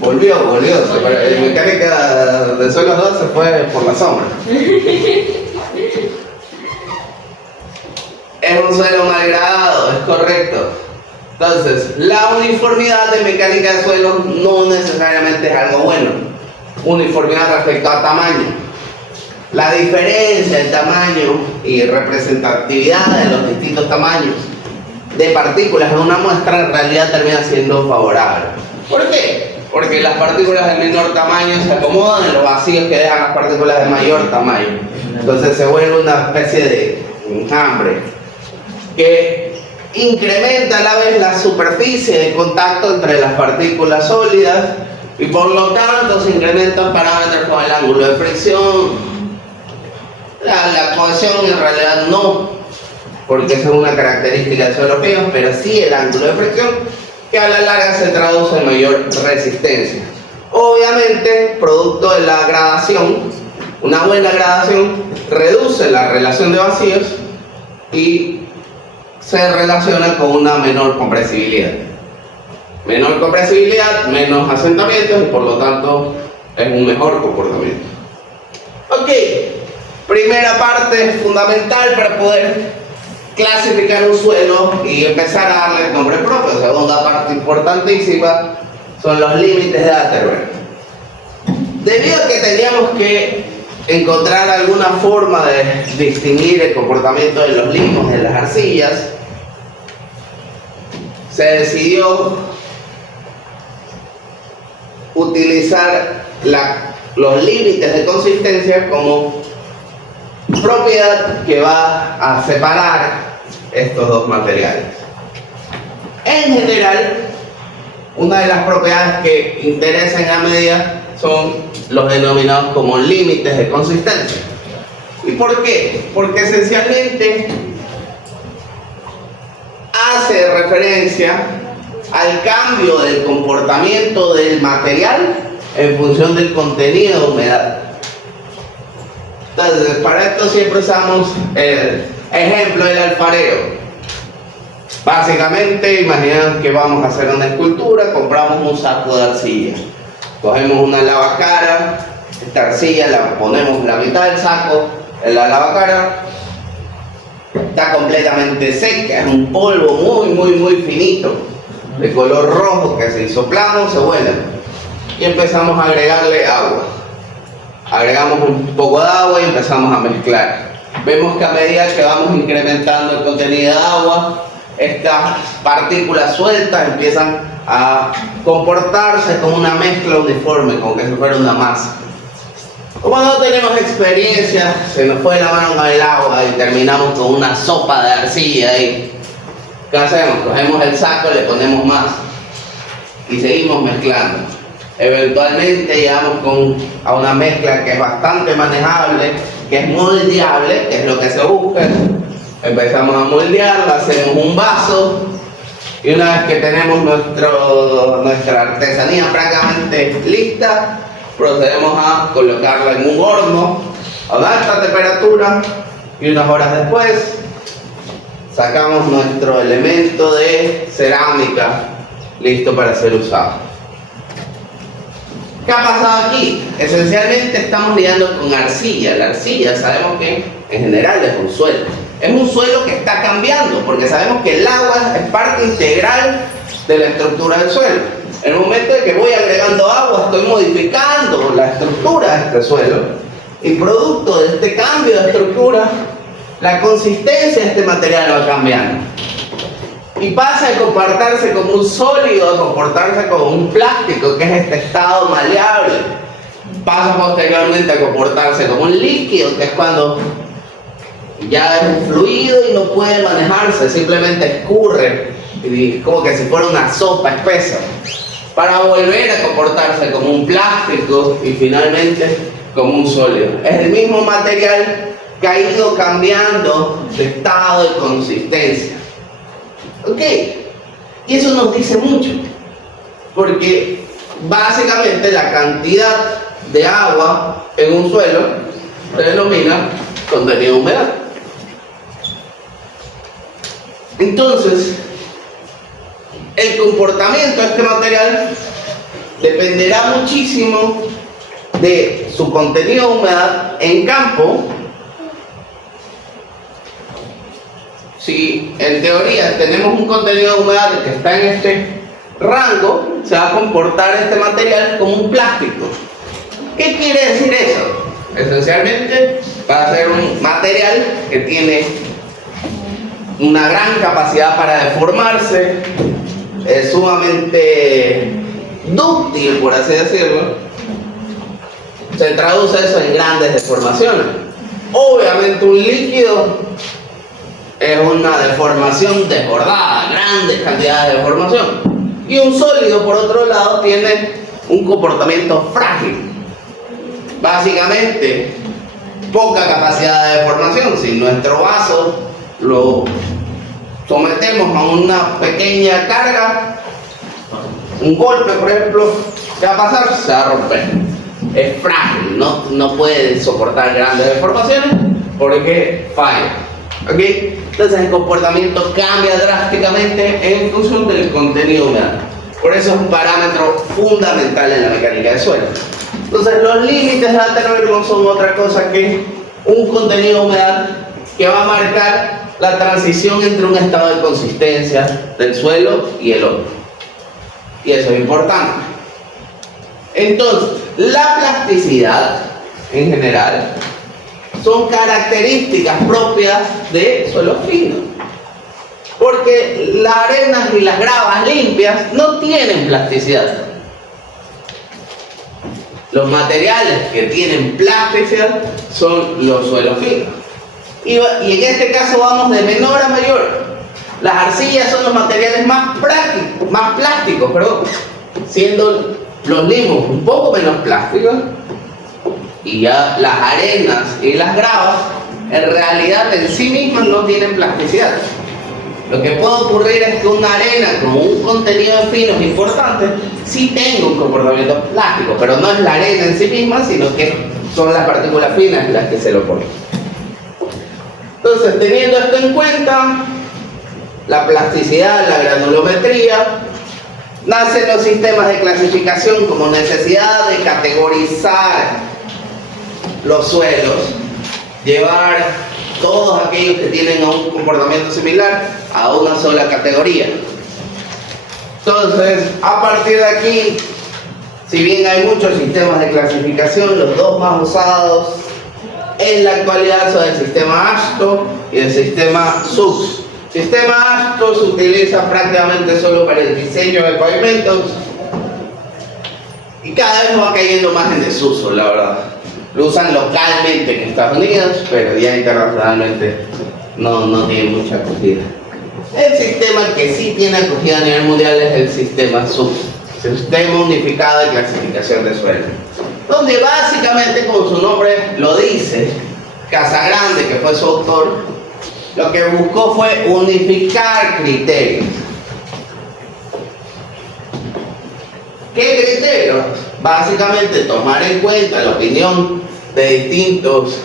Volvió. El mecánica de suelos 2 se fue por la sombra. Es un suelo mal gradado, es correcto. Entonces, la uniformidad de mecánica de suelos no necesariamente es algo bueno. Uniformidad respecto a tamaño. la diferencia en tamaño y representatividad de los distintos tamaños de partículas en una muestra en realidad termina siendo favorable. ¿Por qué? Porque las partículas de menor tamaño se acomodan en los vacíos que dejan las partículas de mayor tamaño. Entonces se vuelve una especie de enjambre que incrementa a la vez la superficie de contacto entre las partículas sólidas y por lo tanto se incrementan parámetros como el ángulo de fricción. La cohesión en realidad no, porque esa es una característica de suelos fijos, pero sí el ángulo de fricción, que a la larga se traduce en mayor resistencia. Obviamente, producto de la gradación, una buena gradación reduce la relación de vacíos y se relaciona con una menor compresibilidad. Menor compresibilidad, menos asentamientos y por lo tanto es un mejor comportamiento. Ok, primera parte fundamental para poder clasificar un suelo y empezar a darle nombre propio. Segunda parte importantísima son los límites de Atterberg. Debido a que teníamos que encontrar alguna forma de distinguir el comportamiento de los limos de las arcillas, se decidió utilizar los límites de consistencia como propiedad que va a separar estos dos materiales. En general, una de las propiedades que interesan en la medida son los denominados como límites de consistencia. ¿Y por qué? Porque esencialmente hace referencia al cambio del comportamiento del material en función del contenido de humedad. Entonces, para esto siempre usamos el ejemplo del alfarero. Básicamente, imaginen que vamos a hacer una escultura, compramos un saco de arcilla. Cogemos una lavacara, esta arcilla la ponemos en la mitad del saco, en la lavacara. Está completamente seca, es un polvo muy finito, de color rojo, que si soplamos se vuela. Y empezamos a agregarle agua. Agregamos un poco de agua y empezamos a mezclar. Vemos que a medida que vamos incrementando el contenido de agua, estas partículas sueltas empiezan a comportarse como una mezcla uniforme, como que si fuera una masa. Como no tenemos experiencia, se nos fue la mano el agua y terminamos con una sopa de arcilla ahí. ¿Qué hacemos? Cogemos el saco, le ponemos más y seguimos mezclando. Eventualmente llegamos a una mezcla que es bastante manejable, que es moldeable, que es lo que se busca. Empezamos a moldearla, hacemos un vaso y una vez que tenemos nuestra artesanía prácticamente lista, procedemos a colocarla en un horno a alta temperatura y unas horas después sacamos nuestro elemento de cerámica listo para ser usado. ¿Qué ha pasado aquí? Esencialmente estamos lidiando con arcilla. La arcilla sabemos que en general es un suelo. Es un suelo que está cambiando porque sabemos que el agua es parte integral de la estructura del suelo. En el momento en que voy agregando agua, estoy modificando la estructura de este suelo y producto de este cambio de estructura, la consistencia de este material va cambiando. Y pasa de comportarse como un sólido a comportarse como un plástico, que es este estado maleable. Pasa posteriormente a comportarse como un líquido, que es cuando ya es un fluido y no puede manejarse, simplemente escurre, y como que si fuera una sopa espesa, para volver a comportarse como un plástico y finalmente como un sólido. Es el mismo material que ha ido cambiando de estado y consistencia. Ok, y eso nos dice mucho, porque básicamente la cantidad de agua en un suelo se denomina contenido de humedad. Entonces, el comportamiento de este material dependerá muchísimo de su contenido de humedad en campo. Si en teoría tenemos un contenido de humedad que está en este rango, se va a comportar este material como un plástico. ¿Qué quiere decir eso? Esencialmente va a ser un material que tiene una gran capacidad para deformarse, es sumamente dúctil, por así decirlo. Se traduce eso en grandes deformaciones. Obviamente un líquido es una deformación desbordada, grandes cantidades de deformación. Y un sólido, por otro lado, tiene un comportamiento frágil. Básicamente, poca capacidad de deformación. Si nuestro vaso lo sometemos a una pequeña carga, un golpe, por ejemplo, ¿qué va a pasar? Se va a romper. Es frágil, no puede soportar grandes deformaciones porque falla. ¿Okay? Entonces el comportamiento cambia drásticamente en función del contenido humedad. Por eso es un parámetro fundamental en la mecánica de suelo. Entonces los límites de Attenborough no son otra cosa que un contenido de humedad que va a marcar la transición entre un estado de consistencia del suelo y el otro. Y eso es importante. Entonces, la plasticidad en general son características propias de suelos finos. Porque las arenas y las gravas limpias no tienen plasticidad. Los materiales que tienen plasticidad son los suelos finos. Y en este caso vamos de menor a mayor. Las arcillas son los materiales más plásticos, siendo los limos un poco menos plásticos, y ya las arenas y las gravas en realidad en sí mismas no tienen plasticidad. Lo que puede ocurrir es que una arena con un contenido de finos importante sí tenga un comportamiento plástico, pero no es la arena en sí misma, sino que son las partículas finas las que se lo ponen. Entonces, teniendo esto en cuenta, la plasticidad, la granulometría, nacen los sistemas de clasificación como necesidad de categorizar los suelos, llevar todos aquellos que tienen un comportamiento similar a una sola categoría. Entonces, a partir de aquí, si bien hay muchos sistemas de clasificación, los dos más usados en la actualidad son el sistema AASHTO y el sistema SUX. El sistema AASHTO se utiliza prácticamente solo para el diseño de pavimentos y cada vez va cayendo más en desuso, la verdad. Lo usan localmente en Estados Unidos, pero ya internacionalmente no tiene mucha acogida. El sistema que sí tiene acogida a nivel mundial es el sistema SUX, Sistema Unificado de Clasificación de Suelos, donde básicamente, como su nombre lo dice, Casagrande, que fue su autor, lo que buscó fue unificar criterios. ¿Qué criterios? Básicamente tomar en cuenta la opinión de distintos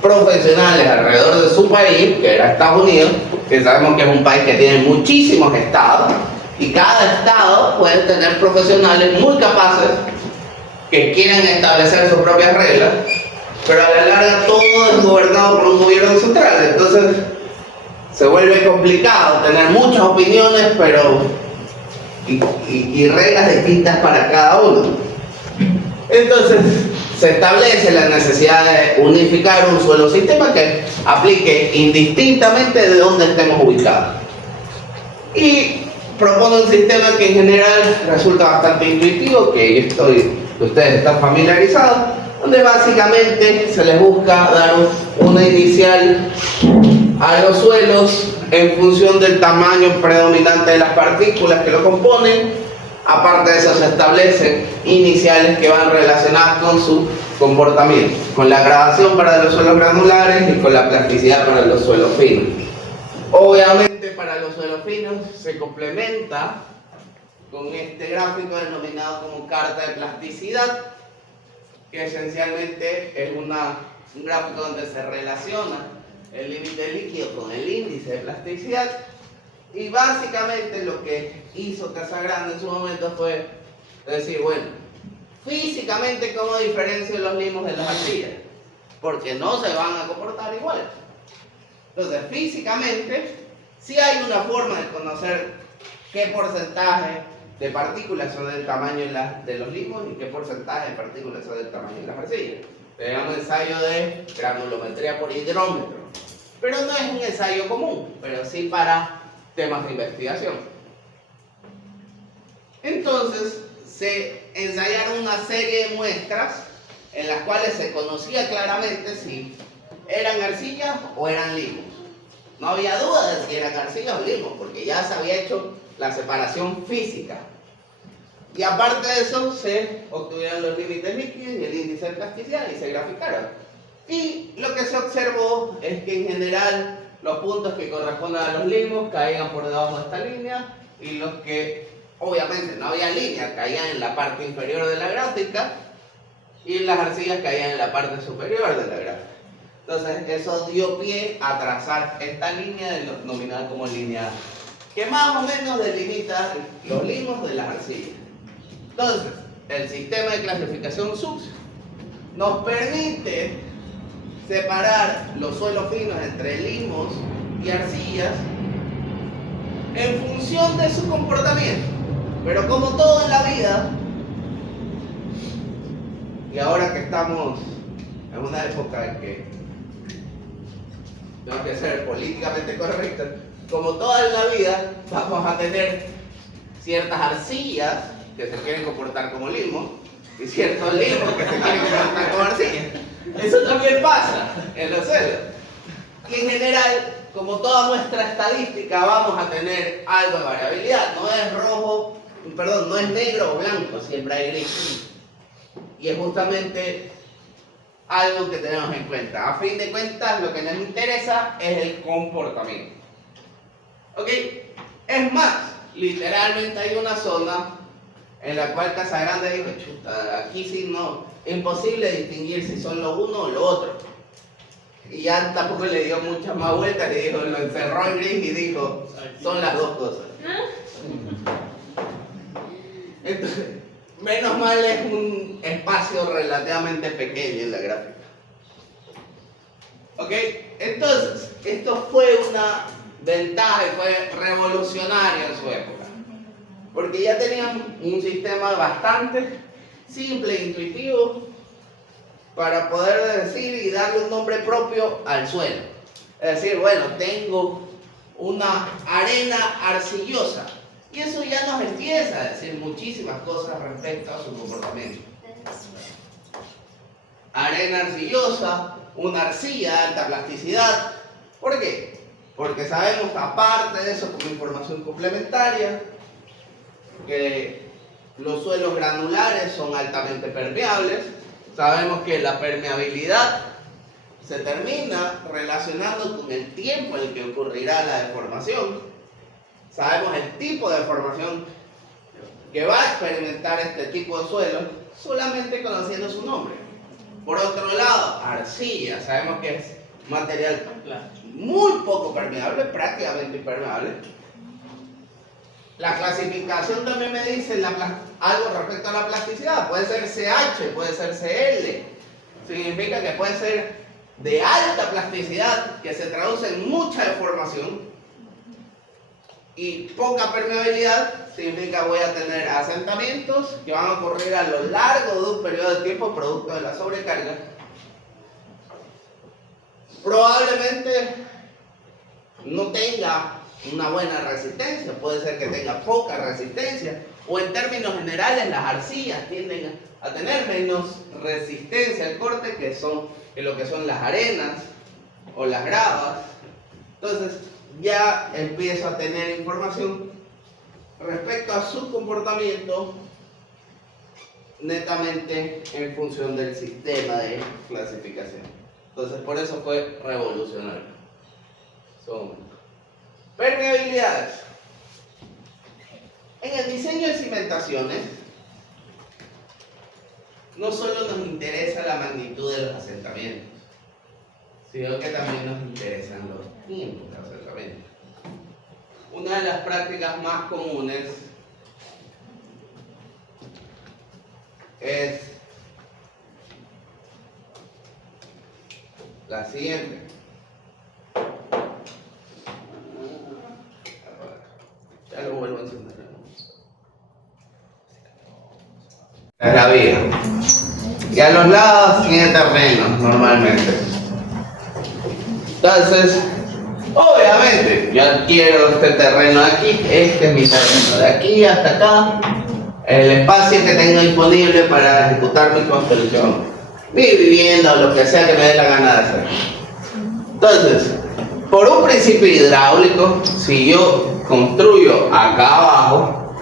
profesionales alrededor de su país, que era Estados Unidos, que sabemos que es un país que tiene muchísimos estados, y cada estado puede tener profesionales muy capaces que quieren establecer sus propias reglas, pero a la larga todo es gobernado por un gobierno central. Entonces se vuelve complicado tener muchas opiniones, pero y reglas distintas para cada uno. Entonces se establece la necesidad de unificar un solo sistema que aplique indistintamente de donde estemos ubicados, y propone un sistema que en general resulta bastante intuitivo, que ustedes están familiarizados, donde básicamente se les busca dar una inicial a los suelos en función del tamaño predominante de las partículas que lo componen. Aparte de eso, se establecen iniciales que van relacionadas con su comportamiento, con la gradación para los suelos granulares y con la plasticidad para los suelos finos. Obviamente, para los suelos finos se complementa con este gráfico denominado como carta de plasticidad, que esencialmente es un gráfico donde se relaciona el límite líquido con el índice de plasticidad. Y básicamente lo que hizo Casagrande en su momento fue decir, bueno, físicamente, ¿cómo diferencio los limos de las arcillas? Porque no se van a comportar igual. Entonces, físicamente, sí hay una forma de conocer qué porcentaje de partículas son del tamaño de los limos y qué porcentaje de partículas son del tamaño de las arcillas. Teníamos ensayo de granulometría por hidrómetro, pero no es un ensayo común, pero sí para temas de investigación. Entonces se ensayaron una serie de muestras en las cuales se conocía claramente si eran arcillas o eran limos. No había duda de si eran arcillas o limos, porque ya se había hecho la separación física. Y aparte de eso, se obtuvieron los límites líquidos y el índice de plasticidad y se graficaron. Y lo que se observó es que en general los puntos que corresponden a los limos caían por debajo de esta línea y los que obviamente no había línea caían en la parte inferior de la gráfica y las arcillas caían en la parte superior de la gráfica. Entonces eso dio pie a trazar esta línea denominada como línea A, que más o menos delimita los limos de las arcillas. Entonces, el sistema de clasificación SUX nos permite separar los suelos finos entre limos y arcillas en función de su comportamiento. Pero como todo en la vida, y ahora que estamos en una época en que tengo que ser políticamente correcto, como toda en la vida, vamos a tener ciertas arcillas que se quieren comportar como limos y ciertos limos que se quieren comportar como arcillas. Eso también pasa en los suelos. Y en general, como toda nuestra estadística, vamos a tener algo de variabilidad. No es negro o blanco, siempre hay gris. Y es justamente algo que tenemos en cuenta. A fin de cuentas, lo que nos interesa es el comportamiento. ¿Ok? Es más, literalmente hay una zona en la cual Casagrande dijo, chuta, aquí sí no, imposible distinguir si son lo uno o lo otro. Y ya tampoco le dio muchas más vueltas, le dijo, lo encerró en gris y dijo, son las dos cosas. Entonces, menos mal es un espacio relativamente pequeño en la gráfica. ¿Ok? Entonces, esto fue una ventaja y fue revolucionario en su época. Porque ya tenían un sistema bastante simple e intuitivo para poder decir y darle un nombre propio al suelo. Es decir, bueno, tengo una arena arcillosa. Y eso ya nos empieza a decir muchísimas cosas respecto a su comportamiento. Arena arcillosa, una arcilla de alta plasticidad. ¿Por qué? Porque sabemos, aparte de eso, como información complementaria, que los suelos granulares son altamente permeables. Sabemos que la permeabilidad se termina relacionando con el tiempo en el que ocurrirá la deformación. Sabemos el tipo de deformación que va a experimentar este tipo de suelo solamente conociendo su nombre. Por otro lado, arcilla, sabemos que es material muy poco permeable, prácticamente impermeable. La clasificación también me dice algo respecto a la plasticidad. Puede ser CH, puede ser CL. Significa que puede ser de alta plasticidad, que se traduce en mucha deformación. Y poca permeabilidad significa voy a tener asentamientos que van a ocurrir a lo largo de un periodo de tiempo producto de la sobrecarga. Probablemente no tenga una buena resistencia, puede ser que tenga poca resistencia, o en términos generales las arcillas tienden a tener menos resistencia al corte que lo que son las arenas o las gravas. Entonces ya empiezo a tener información respecto a su comportamiento netamente en función del sistema de clasificación. Entonces por eso fue revolucionario. Permeabilidades. En el diseño de cimentaciones no solo nos interesa la magnitud de los asentamientos, sino que también nos interesan los tiempos de asentamiento. Una de las prácticas más comunes es la siguiente. Ya lo vuelvo a encender. La vía. y a los lados tiene terrenos normalmente. Entonces, obviamente, yo adquiero este terreno de aquí, este es mi terreno, de aquí hasta acá, el espacio que tengo disponible para ejecutar mi construcción, mi vivienda o lo que sea que me dé la gana de hacer. Entonces, por un principio hidráulico, si yo construyo acá abajo,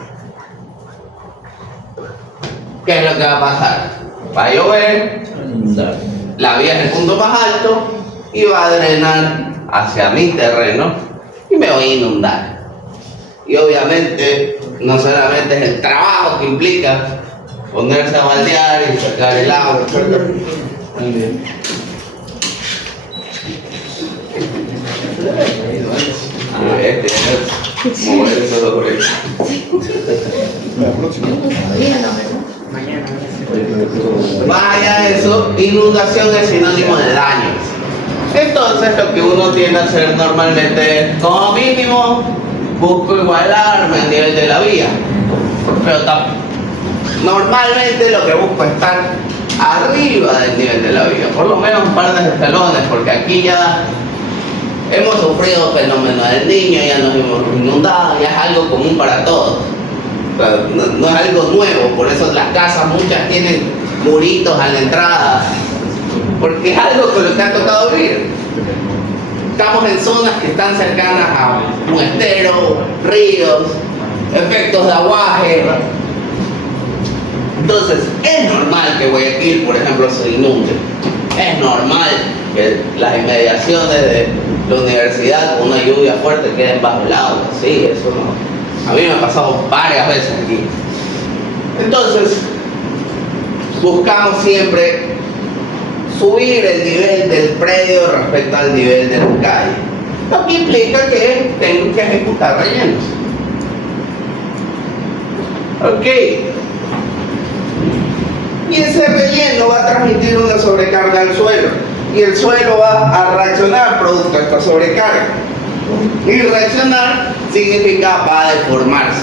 ¿qué es lo que va a pasar? Va a llover, la vía es el punto más alto y va a drenar hacia mi terreno y me voy a inundar. Y obviamente no solamente es el trabajo que implica ponerse a baldear y sacar el agua, vaya eso, inundación es sinónimo de daños. Entonces lo que uno tiende a hacer normalmente es, como mínimo, busco igualarme al nivel de la vía. Pero normalmente lo que busco es estar arriba del nivel de la vía, por lo menos un par de escalones, porque aquí ya hemos sufrido fenómenos del niño, ya nos hemos inundado, ya es algo común para todos. O sea, no es algo nuevo, por eso las casas muchas tienen muritos a la entrada, porque es algo con lo que ha tocado vivir. Estamos en zonas que están cercanas a un estero, ríos, efectos de aguaje. Entonces, es normal que Guayaquil, por ejemplo, se inunde. Es normal que las inmediaciones de la universidad con una lluvia fuerte queden bajo el agua. Sí, eso no. A mí me ha pasado varias veces aquí. Entonces, buscamos siempre subir el nivel del predio respecto al nivel de la calle. Lo que implica que tengo que ejecutar rellenos. Ok. Y ese relleno va a transmitir una sobrecarga al suelo. Y el suelo va a reaccionar producto de esta sobrecarga. Y reaccionar significa va a deformarse.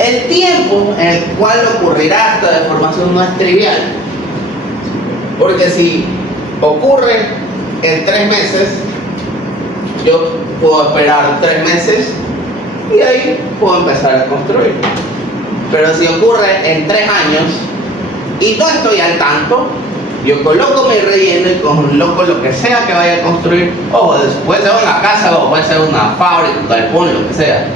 El tiempo en el cual ocurrirá esta deformación no es trivial. Porque si ocurre en 3 meses, yo puedo esperar 3 meses y ahí puedo empezar a construir. Pero si ocurre en 3 años y no estoy al tanto, yo coloco mi relleno y coloco lo que sea que vaya a construir. Ojo, puede ser una casa o puede ser una fábrica, un galpón, lo que sea.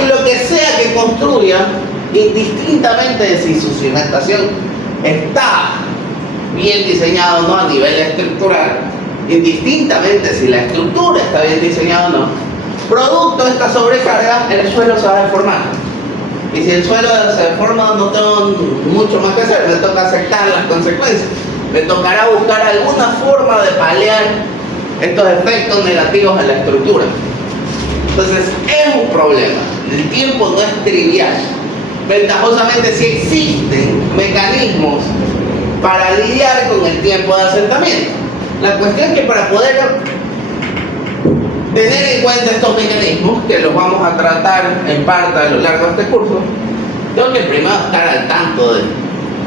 Y lo que sea que construya, indistintamente de si su cimentación está bien diseñada o no a nivel estructural, indistintamente si la estructura está bien diseñada o no, producto de esta sobrecarga, el suelo se va a deformar. Y si el suelo se deforma, no tengo mucho más que hacer, me toca aceptar las consecuencias. Me tocará buscar alguna forma de paliar estos efectos negativos en la estructura. Entonces, es un problema. El tiempo no es trivial. Ventajosamente sí existen mecanismos para lidiar con el tiempo de asentamiento. La cuestión es que para poder tener en cuenta estos mecanismos, que los vamos a tratar en parte a lo largo de este curso, tengo que primero estar al tanto del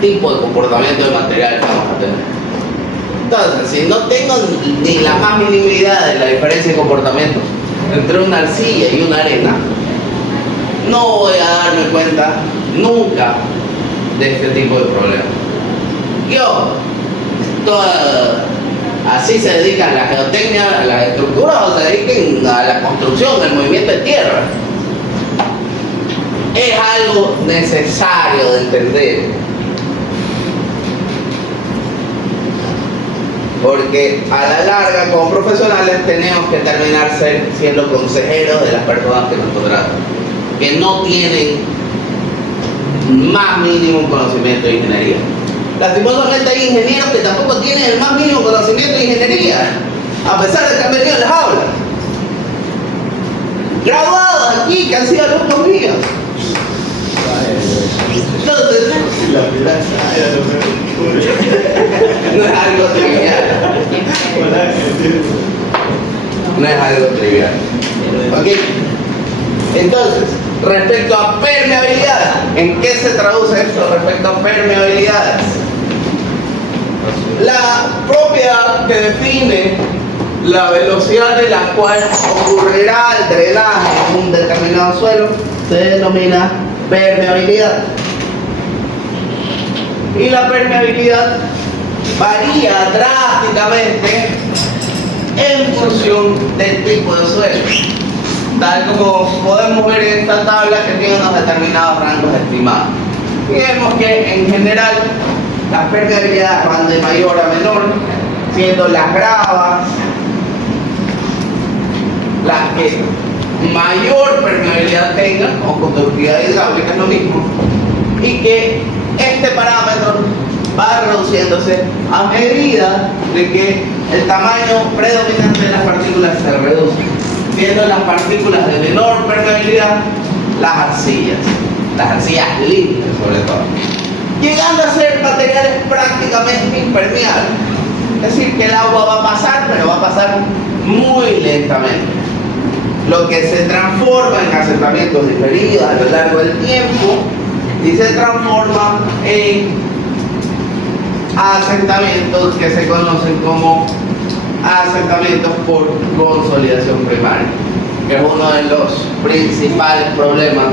tipo de comportamiento del material que vamos a tener. Entonces, si no tengo ni la más mínima idea de la diferencia de comportamiento entre una arcilla y una arena, no voy a darme cuenta nunca de este tipo de problemas. Así se dedican a la geotecnia, a las estructuras, o se dediquen a la construcción, al movimiento de tierra. Es algo necesario de entender. Porque a la larga, como profesionales, tenemos que terminar siendo consejeros de las personas que nos contratan, que no tienen más mínimo conocimiento de ingeniería. Lastimosamente hay ingenieros que tampoco tienen el más mínimo conocimiento de ingeniería, a pesar de que han venido a las aulas. Graduados aquí, que han sido alumnos míos. Entonces, no es algo trivial. No es algo trivial. ¿Ok? Entonces, respecto a permeabilidad, ¿en qué se traduce esto respecto a permeabilidades? La propiedad que define la velocidad de la cual ocurrirá el drenaje en un determinado suelo se denomina permeabilidad. Y la permeabilidad varía drásticamente en función del tipo de suelo, tal como podemos ver en esta tabla que tiene unos determinados rangos estimados. Y vemos que en general las permeabilidades van de mayor a menor, siendo las gravas las que mayor permeabilidad tengan, o conductividad hidráulica es lo mismo, y que este parámetro va reduciéndose a medida de que el tamaño predominante de las partículas se reduce, siendo las partículas de menor permeabilidad las arcillas líquidas sobre todo, llegando a ser materiales prácticamente impermeables. Es decir, que el agua va a pasar, pero va a pasar muy lentamente, lo que se transforma en asentamientos diferidos a lo largo del tiempo y se transforma en asentamientos que se conocen como asentamientos por consolidación primaria, que es uno de los principales problemas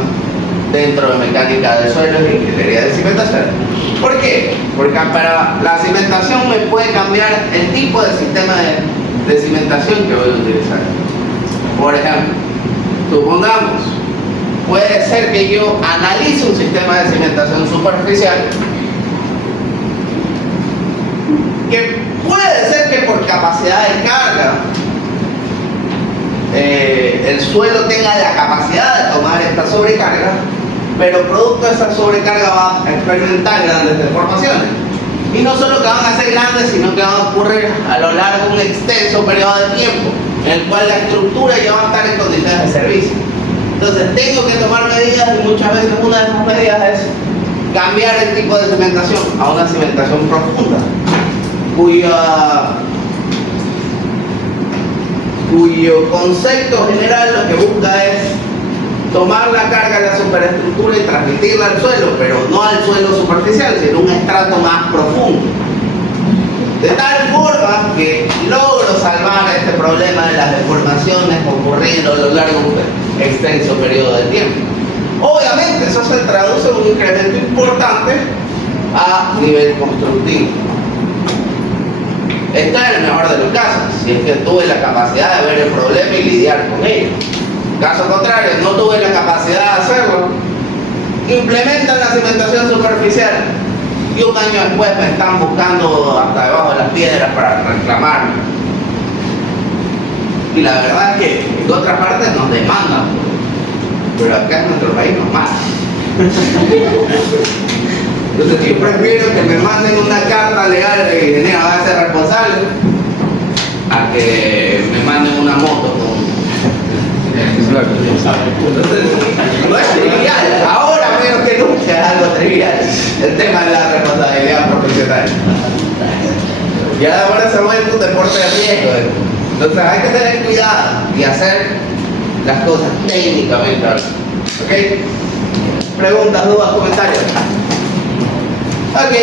dentro de mecánica de suelos y ingeniería de cimentación. ¿Por qué? Porque para la cimentación me puede cambiar el tipo de sistema de cimentación que voy a utilizar. Por ejemplo, supongamos, puede ser que yo analice un sistema de cimentación superficial que puede ser que por capacidad de carga el suelo tenga la capacidad de tomar esta sobrecarga, pero producto de esa sobrecarga va a experimentar grandes deformaciones. Y no solo que van a ser grandes, sino que van a ocurrir a lo largo de un extenso periodo de tiempo, en el cual la estructura ya va a estar en condiciones de servicio. Entonces tengo que tomar medidas, y muchas veces una de esas medidas es cambiar el tipo de cimentación a una cimentación profunda, cuyo concepto general lo que busca es tomar la carga de la superestructura y transmitirla al suelo, pero no al suelo superficial, sino un estrato más profundo. De tal forma que logro salvar este problema de las deformaciones ocurriendo a lo largo de un extenso periodo de tiempo. Obviamente eso se traduce en un incremento importante a nivel constructivo. Esto es el mejor de los casos, si es que tuve la capacidad de ver el problema y lidiar con ello. Caso contrario, no tuve la capacidad de hacerlo, implementan la cimentación superficial y un año después me están buscando hasta debajo de las piedras para reclamarme. Y la verdad es que en otras partes nos demandan, pero acá en nuestro país nos matan. Entonces yo prefiero que me manden una carta legal de que ingeniero va a ser responsable a que me manden una moto con... Entonces, no es trivial, ahora menos que nunca es algo trivial el tema de la responsabilidad profesional. Y ahora se vuelve un deporte de riesgo. Entonces hay que tener cuidado y hacer las cosas técnicamente. ¿Ok? Preguntas, dudas, comentarios. Ok.